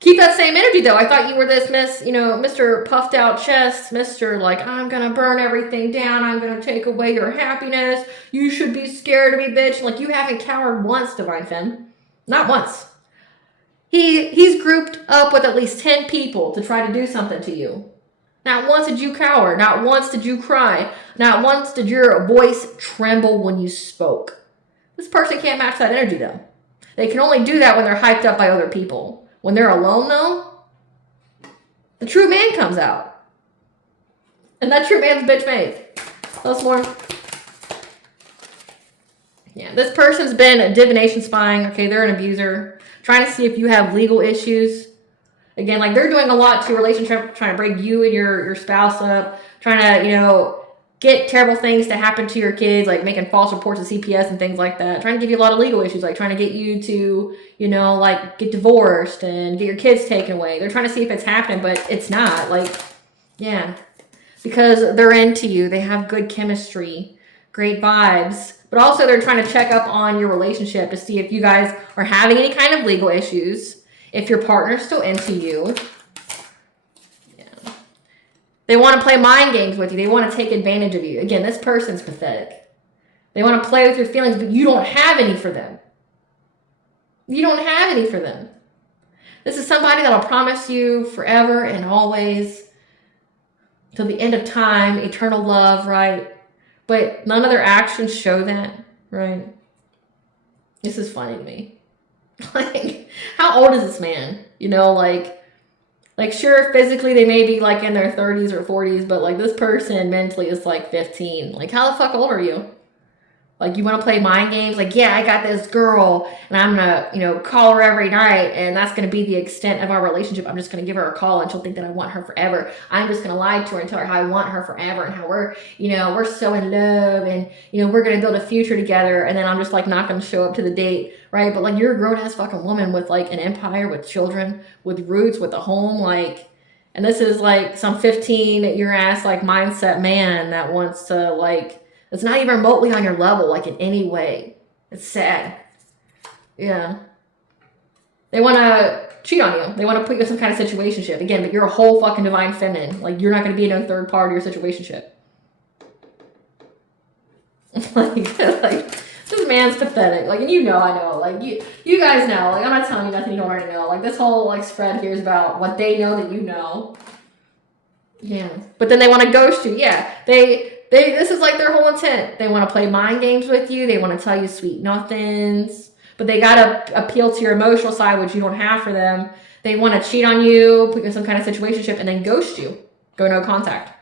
keep that same energy, though. I thought you were this Mr. puffed out chest, Mr. like, I'm going to burn everything down. I'm going to take away your happiness. You should be scared of me, bitch. Like, you haven't cowered once, Divine Fem. Not once. He's grouped up with at least 10 people to try to do something to you. Not once did you cower. Not once did you cry. Not once did your voice tremble when you spoke. This person can't match that energy, though. They can only do that when they're hyped up by other people. When they're alone, though, the true man comes out. And that true man's bitch made. That's more. Yeah, this person's been divination spying. Okay, they're an abuser. Trying to see if you have legal issues. Again, like, they're doing a lot to your relationship, trying to break you and your spouse up. Trying to, you know, get terrible things to happen to your kids, like making false reports to CPS and things like that. Trying to give you a lot of legal issues, like trying to get you to, you know, like, get divorced and get your kids taken away. They're trying to see if it's happening, but it's not. Like, yeah. Because they're into you. They have good chemistry. great vibes. But also they're trying to check up on your relationship to see if you guys are having any kind of legal issues, if your partner's still into you. Yeah. They want to play mind games with you. They want to take advantage of you. Again, this person's pathetic. They want to play with your feelings, but you don't have any for them. You don't have any for them. This is somebody that'll promise you forever and always, till the end of time, eternal love, right? But none of their actions show that, right? This is funny to me. Like, how old is this man? You know, like sure, physically they may be like in their 30s or 40s, but like this person mentally is like 15. Like, how the fuck old are you? Like, you want to play mind games? Like, yeah, I got this girl, and I'm going to, call her every night, and that's going to be the extent of our relationship. I'm just going to give her a call, and she'll think that I want her forever. I'm just going to lie to her and tell her how I want her forever, and how we're, we're so in love, and, we're going to build a future together, and then I'm just, like, not going to show up to the date, right? But, like, you're a grown-ass fucking woman with, like, an empire, with children, with roots, with a home, like, and this is, like, some 15-year-ass, like, mindset man that wants to, like, it's not even remotely on your level, like, in any way. It's sad. Yeah. They want to cheat on you. They want to put you in some kind of situationship. Again, but you're a whole fucking divine feminine. Like, you're not going to be no third party or situationship. like, this man's pathetic. Like, and I know. Like, you guys know. Like, I'm not telling you nothing you don't already know. Like, this whole, like, spread here is about what they know that you know. Yeah. But then they want to ghost you. Yeah. This is like their whole intent. They want to play mind games with you. They want to tell you sweet nothings. But they got to appeal to your emotional side, which you don't have for them. They want to cheat on you, put you in some kind of situationship, and then ghost you. Go no contact.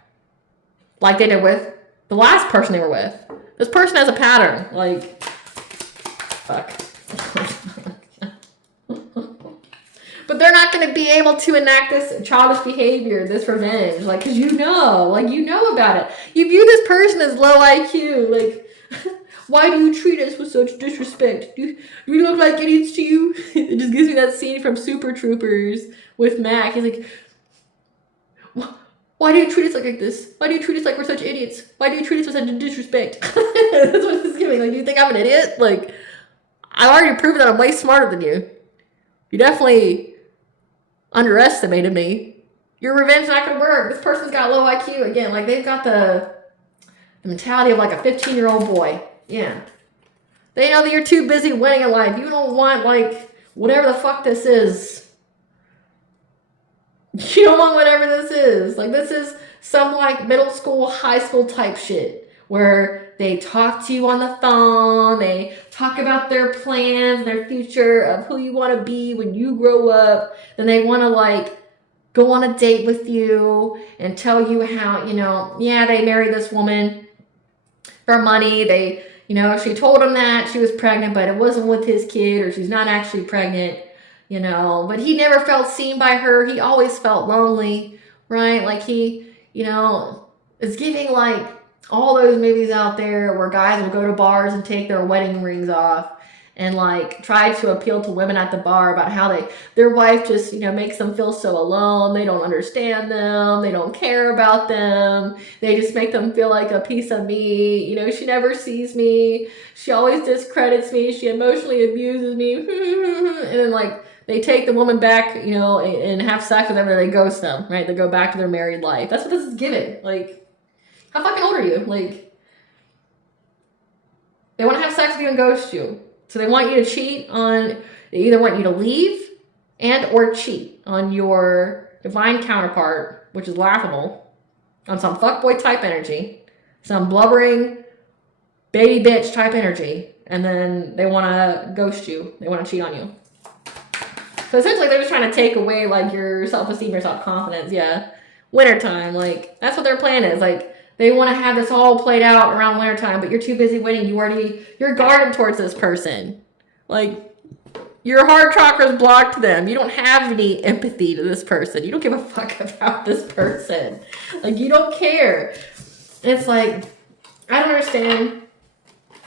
Like they did with the last person they were with. This person has a pattern. Like, fuck. But they're not going to be able to enact this childish behavior, this revenge, like, because you know about it. You view this person as low IQ. Like, why do you treat us with such disrespect? Do we look like idiots to you? It just gives me that scene from Super Troopers with Mac. He's like, why do you treat us like this? Why do you treat us like we're such idiots? Why do you treat us with such disrespect? That's what it's giving. Like, do you think I'm an idiot? Like, I've already proven that I'm way smarter than you. You definitely underestimated me. Your revenge is not going to work. This person's got low IQ. Again, like, they've got the mentality of like a 15-year-old boy. Yeah. They know that you're too busy winning in life. You don't want, like, whatever the fuck this is. You don't want whatever this is. Like, this is some, like, middle school, high school type shit where they talk to you on the phone. They talk about their plans, their future of who you want to be when you grow up. Then they want to, like, go on a date with you and tell you how, they married this woman for money. They, she told him that she was pregnant, but it wasn't with his kid, or she's not actually pregnant, but he never felt seen by her. He always felt lonely, right? Like, he, is giving, like, all those movies out there where guys will go to bars and take their wedding rings off and, like, try to appeal to women at the bar about how their wife just, makes them feel so alone. They don't understand them. They don't care about them. They just make them feel like a piece of me. She never sees me. She always discredits me. She emotionally abuses me. And then, like, they take the woman back, and have sex with them, and they ghost them, right? They go back to their married life. That's what this is giving. Like, how fucking old are you? Like, they want to have sex with you and ghost you. So they want you to cheat on, they either want you to leave and or cheat on your divine counterpart, which is laughable, on some fuckboy type energy, some blubbering baby bitch type energy, and then they want to ghost you. They want to cheat on you. So essentially they're just trying to take away, like, your self-esteem, your self-confidence. Yeah. Wintertime. Like, that's what their plan is. Like, they want to have this all played out around wintertime, but you're too busy waiting. You're guarded towards this person. Like, your heart chakra's blocked to them. You don't have any empathy to this person. You don't give a fuck about this person. Like, you don't care. It's like, I don't understand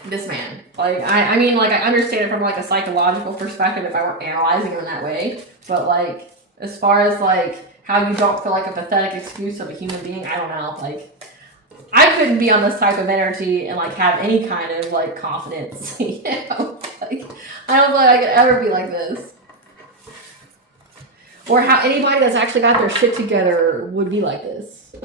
this man. Like, I mean, like, I understand it from, like, a psychological perspective if I were analyzing him in that way. But, like, as far as, like, how you don't feel like a pathetic excuse of a human being, I don't know. Like, I couldn't be on this type of energy and like have any kind of like confidence. You know? Like, I don't feel like I could ever be like this. Or how anybody that's actually got their shit together would be like this.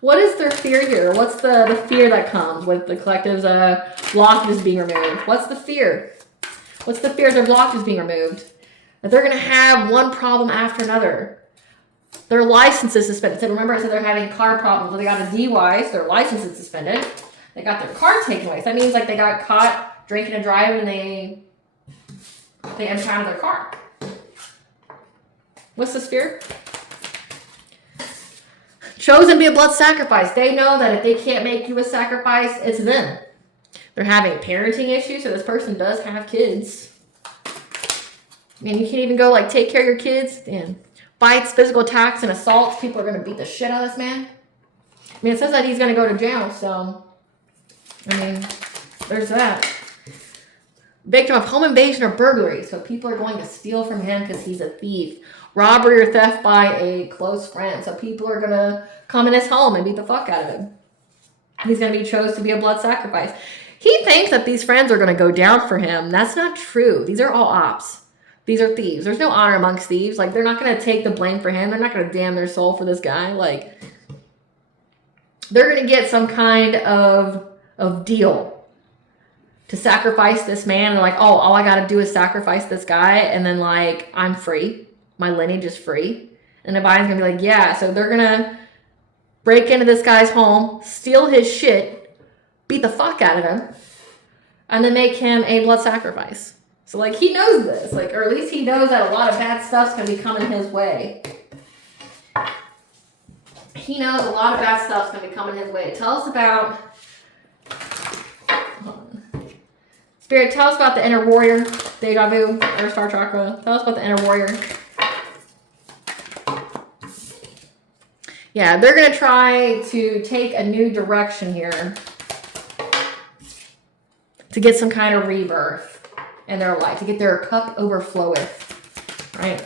What is their fear here? What's the fear that comes with the collective's blockages being removed? What's the fear? What's the fear their blockages being removed? That they're going to have one problem after another. Their license is suspended. So remember I said they're having car problems. Well, they got a DUI, so their license is suspended. They got their car taken away. So that means like they got caught drinking and driving and they impounded their car. What's this fear? Chosen to be a blood sacrifice. They know that if they can't make you a sacrifice, it's them. They're having parenting issues, so this person does have kids. And you can't even go like take care of your kids. And fights, physical attacks, and assaults. People are going to beat the shit out of this man. I mean, it says that he's going to go to jail, so I mean, there's that. Victim of home invasion or burglary. So people are going to steal from him because he's a thief. Robbery or theft by a close friend. So people are going to come in his home and beat the fuck out of him. He's going to be chosen to be a blood sacrifice. He thinks that these friends are going to go down for him. That's not true. These are all ops. These are thieves. There's no honor amongst thieves. Like, they're not going to take the blame for him. They're not going to damn their soul for this guy. Like, they're going to get some kind of deal to sacrifice this man. And like, oh, all I got to do is sacrifice this guy. And then, like, I'm free. My lineage is free. And Divine's going to be like, yeah. So they're going to break into this guy's home, steal his shit, beat the fuck out of him, and then make him a blood sacrifice. So, like, he knows this. Like, or at least he knows that a lot of bad stuff's going to be coming his way. He knows a lot of bad stuff's going to be coming his way. Tell us about... Spirit, tell us about the inner warrior. Deja vu, or star chakra. Tell us about the inner warrior. Yeah, they're going to try to take a new direction here to get some kind of rebirth in their life, to get their cup overfloweth, right?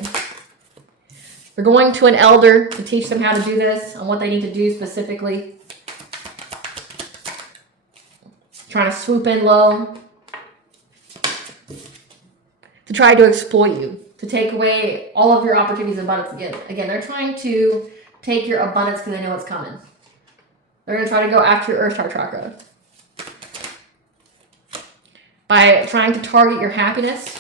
They're going to an elder to teach them how to do this, on what they need to do specifically. Trying to swoop in low to try to exploit you, to take away all of your opportunities and abundance. Again, they're trying to take your abundance because they know it's coming. They're going to try to go after your earth chakra by trying to target your happiness.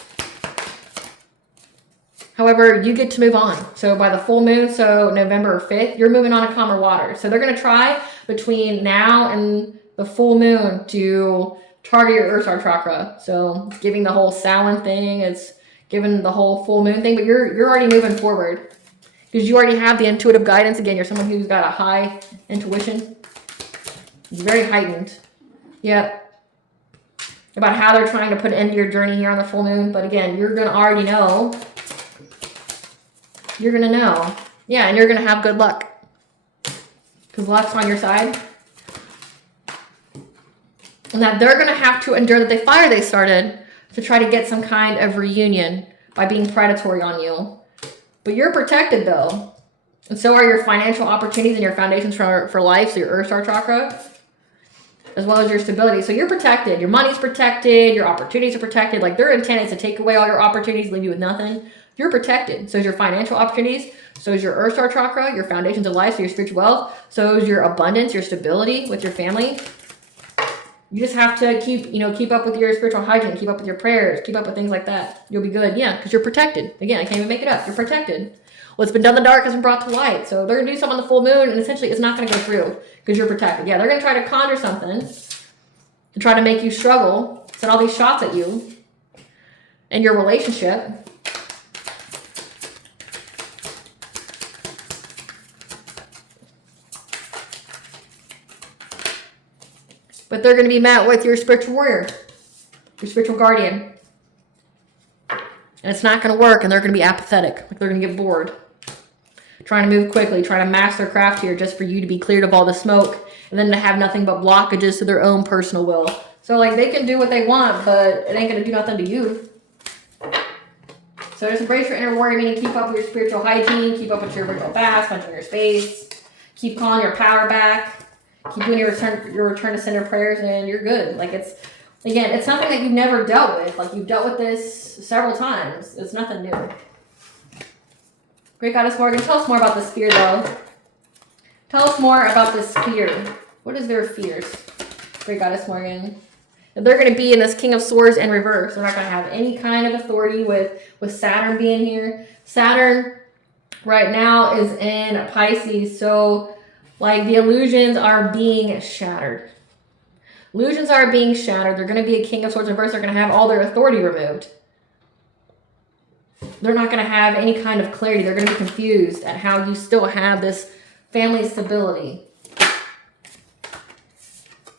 However, you get to move on. So by the full moon, so November 5th, you're moving on to calmer water. So they're going to try between now and the full moon to target your earth chakra. So it's giving the whole Samhain thing. It's giving the whole full moon thing. But you're already moving forward because you already have the intuitive guidance. Again, you're someone who's got a high intuition. It's very heightened. Yep. About how they're trying to put an end to your journey here on the full moon. But again, you're going to already know. You're going to know. Yeah, and you're going to have good luck. Because luck's on your side. And that they're going to have to endure the fire they started to try to get some kind of reunion by being predatory on you. But you're protected, though. And so are your financial opportunities and your foundations for life. So your earth star chakra, as well as your stability. So you're protected. Your money's protected. Your opportunities are protected. Like, their intent is to take away all your opportunities, leave you with nothing. You're protected. So is your financial opportunities. So is your earth star chakra, your foundations of life, so your spiritual wealth. So is your abundance, your stability with your family. You just have to keep up with your spiritual hygiene, keep up with your prayers, keep up with things like that. You'll be good. Yeah, because you're protected. Again, I can't even make it up. You're protected. What's been done in the dark has been brought to light. So they're going to do something on the full moon, and essentially it's not going to go through because you're protected. Yeah, they're going to try to conjure something to try to make you struggle, send all these shots at you in your relationship. But they're going to be met with your spiritual warrior, your spiritual guardian. And it's not going to work, and they're going to be apathetic. Like, they're going to get bored. Trying to move quickly, trying to master their craft here just for you to be cleared of all the smoke, and then to have nothing but blockages to their own personal will. So, like, they can do what they want, but it ain't going to do nothing to you. So just embrace your inner warrior, meaning keep up with your spiritual hygiene, keep up with your ritual fast, punching your space. Keep calling your power back. Keep doing your return to sender prayers, and you're good. Like, it's, again, it's something that you've never dealt with. Like, you've dealt with this several times. It's nothing new. Great Goddess Morgan, tell us more about this fear, though. Tell us more about this fear. What is their fears? Great Goddess Morgan. They're going to be in this King of Swords in reverse. They're not going to have any kind of authority with Saturn being here. Saturn right now is in Pisces. So, like, the illusions are being shattered. Illusions are being shattered. They're going to be a King of Swords in reverse. They're going to have all their authority removed. They're not going to have any kind of clarity. They're going to be confused at how you still have this family stability.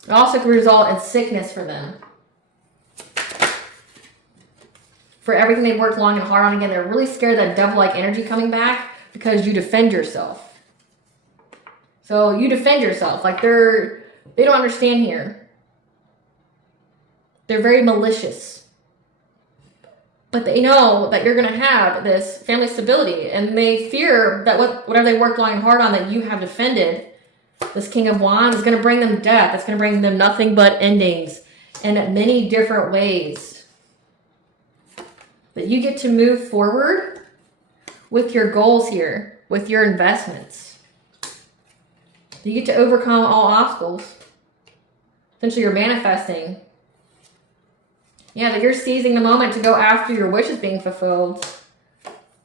It also could result in sickness for them. For everything they've worked long and hard on, again, they're really scared of that devil-like energy coming back because you defend yourself. So you defend yourself. Like, they don't understand here. They're very malicious. But they know that you're going to have this family stability, and they fear that whatever they worked long and hard on that you have defended, this King of Wands, is going to bring them death. It's going to bring them nothing but endings in many different ways. But you get to move forward with your goals here, with your investments. You get to overcome all obstacles. Essentially, you're manifesting. Yeah, that you're seizing the moment to go after your wishes being fulfilled.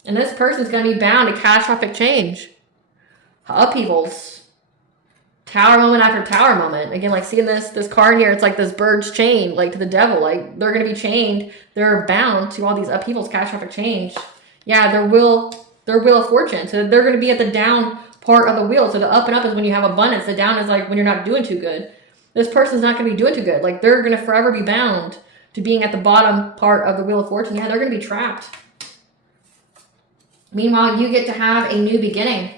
And this person's going to be bound to catastrophic change. Upheavals. Tower moment after tower moment. Again, like, seeing this card here, it's like this bird's chained, like, to the devil. Like, they're going to be chained. They're bound to all these upheavals, catastrophic change. Yeah, their wheel of fortune. So they're going to be at the down part of the wheel. So the up and up is when you have abundance. The down is like when you're not doing too good. This person's not going to be doing too good. Like, they're going to forever be bound to being at the bottom part of the wheel of fortune. Yeah, they're going to be trapped. Meanwhile, you get to have a new beginning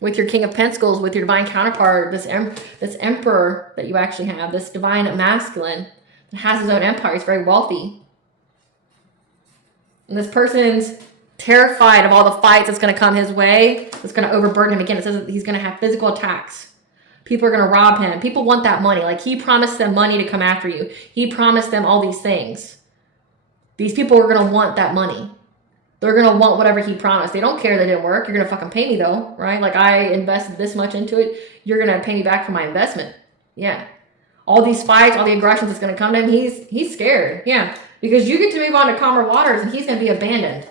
with your King of Pentacles, with your divine counterpart, this emperor that you actually have, this divine masculine that has his own empire. He's very wealthy. And this person's terrified of all the fights that's going to come his way, that's going to overburden him. Again, it says that he's going to have physical attacks. People are going to rob him. People want that money. Like, he promised them money to come after you. He promised them all these things. These people are going to want that money. They're going to want whatever he promised. They don't care that it didn't work. You're going to fucking pay me, though, right? Like, I invested this much into it. You're going to pay me back for my investment. Yeah. All these fights, all the aggressions that's going to come to him, he's scared. Yeah. Because you get to move on to calmer waters, and he's going to be abandoned.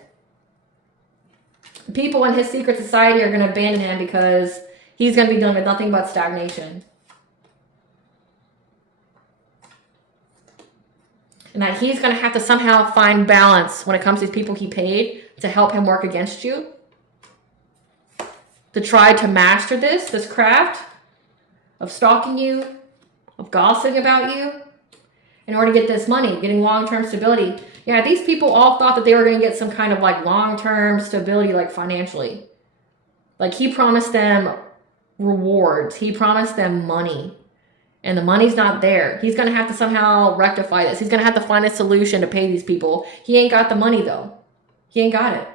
People in his secret society are going to abandon him because he's going to be dealing with nothing but stagnation. And that he's going to have to somehow find balance when it comes to these people he paid to help him work against you. To try to master this craft of stalking you, of gossiping about you, in order to get this money, getting long-term stability. Yeah, these people all thought that they were going to get some kind of, like, long-term stability, like, financially. Like, he promised them rewards. He promised them money. And the money's not there. He's going to have to somehow rectify this. He's going to have to find a solution to pay these people. He ain't got the money, though. He ain't got it.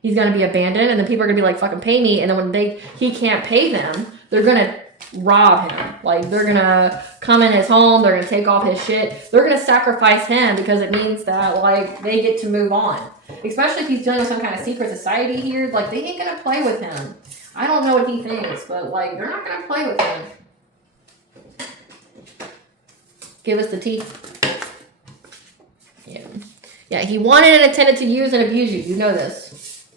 He's going to be abandoned, and then people are going to be like, fucking pay me. And then when he can't pay them, they're going to rob him. Like, they're going to come in his home. They're going to take off his shit. They're going to sacrifice him because it means that, like, they get to move on. Especially if he's dealing with some kind of secret society here. Like, they ain't going to play with him. I don't know what he thinks, but, like, they're not going to play with him. Give us the tea. Yeah. Yeah, he wanted and intended to use and abuse you. You know this.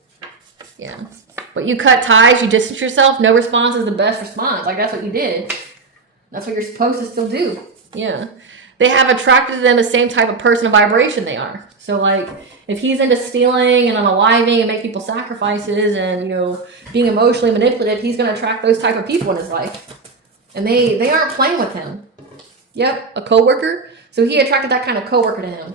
Yeah. But you cut ties, you distance yourself. No response is the best response. Like, that's what you did. That's what you're supposed to still do. Yeah. They have attracted to them the same type of person and vibration they are. So, like, if he's into stealing and unaliving and make people sacrifices and, you know, being emotionally manipulative, he's going to attract those type of people in his life. And they aren't playing with him. Yep, a coworker. So he attracted that kind of coworker to him.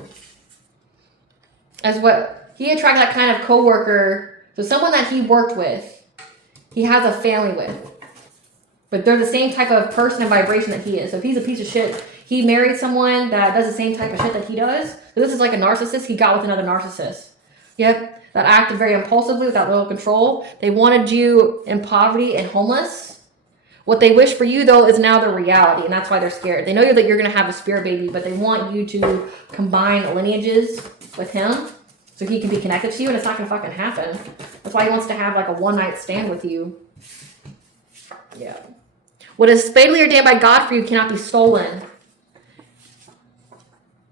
He attracted that kind of coworker. So someone that he worked with, he has a family with. But they're the same type of person and vibration that he is. So if he's a piece of shit, he married someone that does the same type of shit that he does. So this is like a narcissist he got with another narcissist. Yep. that acted very impulsively without little control. They wanted you in poverty and homeless. What they wish for you, though, is now their reality, and that's why they're scared. They know that you're going to have a spirit baby, but they want you to combine lineages with him so he can be connected to you, and it's not going to fucking happen. That's why he wants to have like a one-night stand with you. Yeah. What is fatally ordained by God for you cannot be stolen.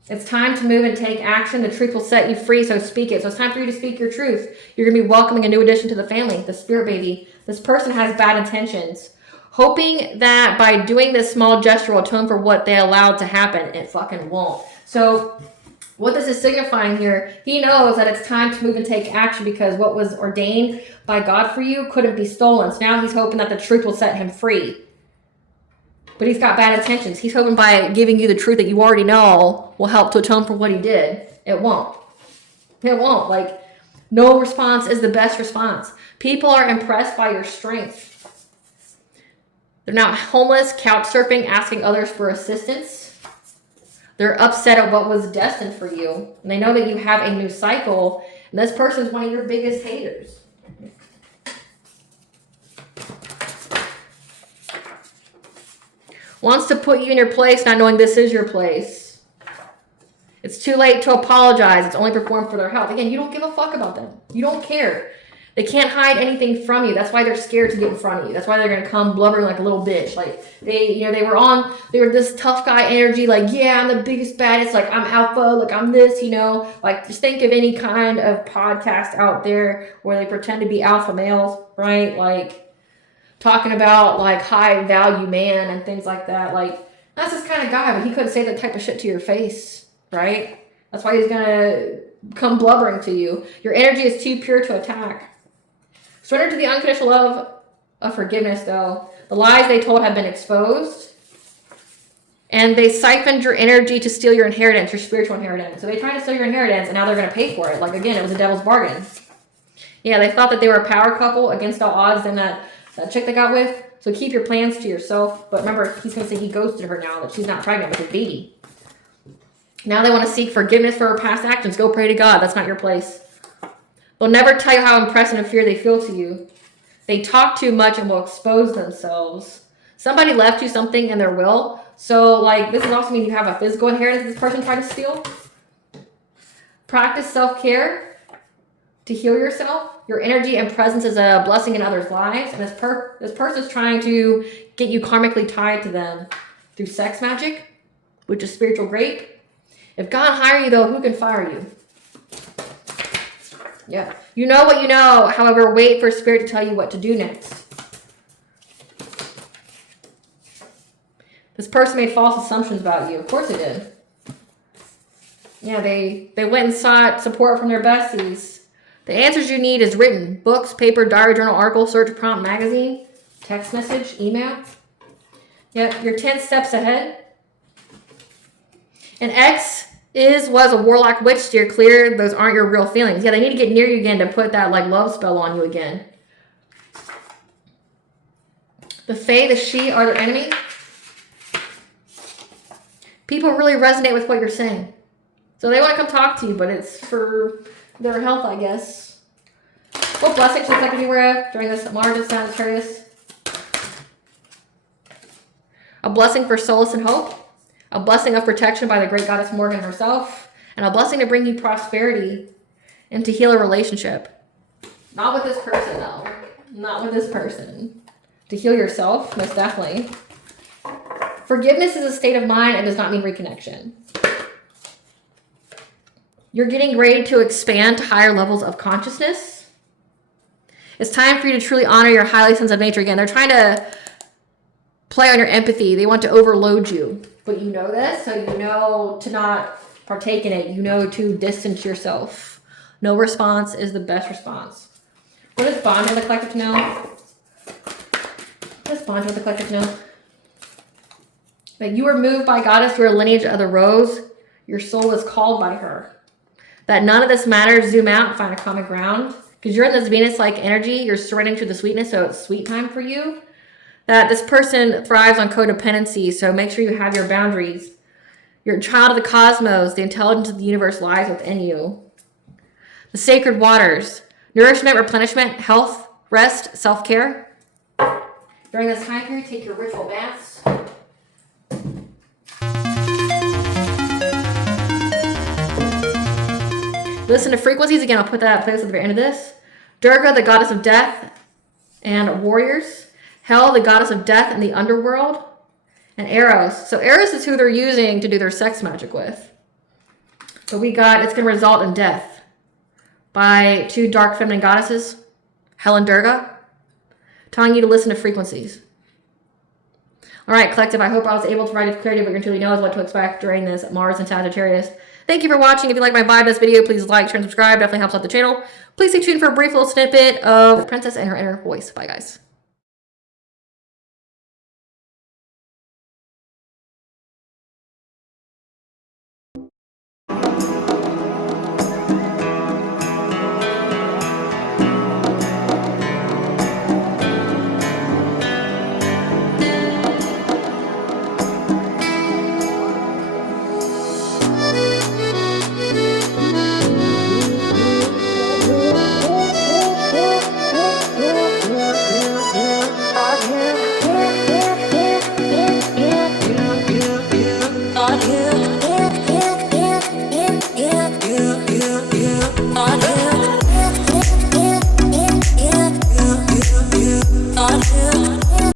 It's time to move and take action. The truth will set you free, so speak it. So it's time for you to speak your truth. You're going to be welcoming a new addition to the family, the spirit baby. This person has bad intentions, hoping that by doing this small gesture will atone for what they allowed to happen. It fucking won't. So what this is signifying here, he knows that it's time to move and take action because what was ordained by God for you couldn't be stolen. So now he's hoping that the truth will set him free. But he's got bad intentions. He's hoping by giving you the truth that you already know will help to atone for what he did. It won't. It won't. Like, no response is the best response. People are impressed by your strength. They're not homeless, couch surfing, asking others for assistance. They're upset at what was destined for you. And they know that you have a new cycle. And this person is one of your biggest haters. Wants to put you in your place, not knowing this is your place. It's too late to apologize. It's only performed for their health. Again, you don't give a fuck about them. You don't care. They can't hide anything from you. That's why they're scared to get in front of you. That's why they're gonna come blubbering like a little bitch. Like they were this tough guy energy. Like, yeah, I'm the biggest, baddest. Like I'm alpha. Like I'm this. Like just think of any kind of podcast out there where they pretend to be alpha males, right? Like talking about like high value man and things like that. Like that's this kind of guy, but he couldn't say that type of shit to your face, right? That's why he's gonna come blubbering to you. Your energy is too pure to attack. Surrender to the unconditional love of forgiveness, though. The lies they told have been exposed, and they siphoned your energy to steal your inheritance, your spiritual inheritance. So they tried to steal your inheritance, and now they're gonna pay for it. Like again, it was a devil's bargain. Yeah, they thought that they were a power couple against all odds, and that chick they got with. So keep your plans to yourself. But remember, he's going to say he ghosted her now that she's not pregnant with his baby. Now they want to seek forgiveness for her past actions. Go pray to God. That's not your place. They'll never tell you how impressed and fear they feel to you. They talk too much and will expose themselves. Somebody left you something in their will. So, like, this is also mean you have a physical inheritance this person tried to steal. Practice self-care to heal yourself. Your energy and presence is a blessing in others' lives. And this person is trying to get you karmically tied to them through sex magic, which is spiritual grape. If God hire you, though, who can fire you? Yeah. You know what you know. However, wait for spirit to tell you what to do next. This person made false assumptions about you. Of course they did. Yeah, they went and sought support from their besties. The answers you need is written. Books, paper, diary, journal, article, search prompt, magazine, text message, email. Yep, you're 10 steps ahead. An ex was a warlock witch. Steer clear. Those aren't your real feelings. Yeah, they need to get near you again to put that like love spell on you again. The fae, the she, are their enemy. People really resonate with what you're saying. So they want to come talk to you, but it's for their health, I guess. What blessings should the beware of during this Mars and Sagittarius? A blessing for solace and hope. A blessing of protection by the great goddess Morgan herself. And a blessing to bring you prosperity and to heal a relationship. Not with this person, though. Not with this person. To heal yourself, most definitely. Forgiveness is a state of mind and does not mean reconnection. You're getting ready to expand to higher levels of consciousness. It's time for you to truly honor your highly sensitive nature again. They're trying to play on your empathy. They want to overload you. But you know this, so you know to not partake in it. You know to distance yourself. No response is the best response. What does bond with the collective know? What does bond with the collective know? That you were moved by goddess through a lineage of the rose. Your soul is called by her. That none of this matters. Zoom out and find a common ground. Because you're in this Venus-like energy. You're surrendering to the sweetness, so it's sweet time for you. That this person thrives on codependency, so make sure you have your boundaries. You're a child of the cosmos. The intelligence of the universe lies within you. the sacred waters, nourishment, replenishment, health, rest, self-care. During this time period, take your ritual baths. Listen to frequencies. Again, I'll put that place at the very end of this. Durga, the goddess of death and warriors. Hell, the goddess of death and the underworld. And Eros. So Eros is who they're using to do their sex magic with. So we got, it's going to result in death by 2 dark feminine goddesses, Hell and Durga, telling you to listen to frequencies. All right, collective, I hope I was able to provide clarity of what you truly know is what to expect during this Mars and Sagittarius. Thank you for watching. If you like my vibe in this video, please like, share, and subscribe. Definitely helps out the channel. Please stay tuned for a brief little snippet of Princess and her inner voice. Bye, guys.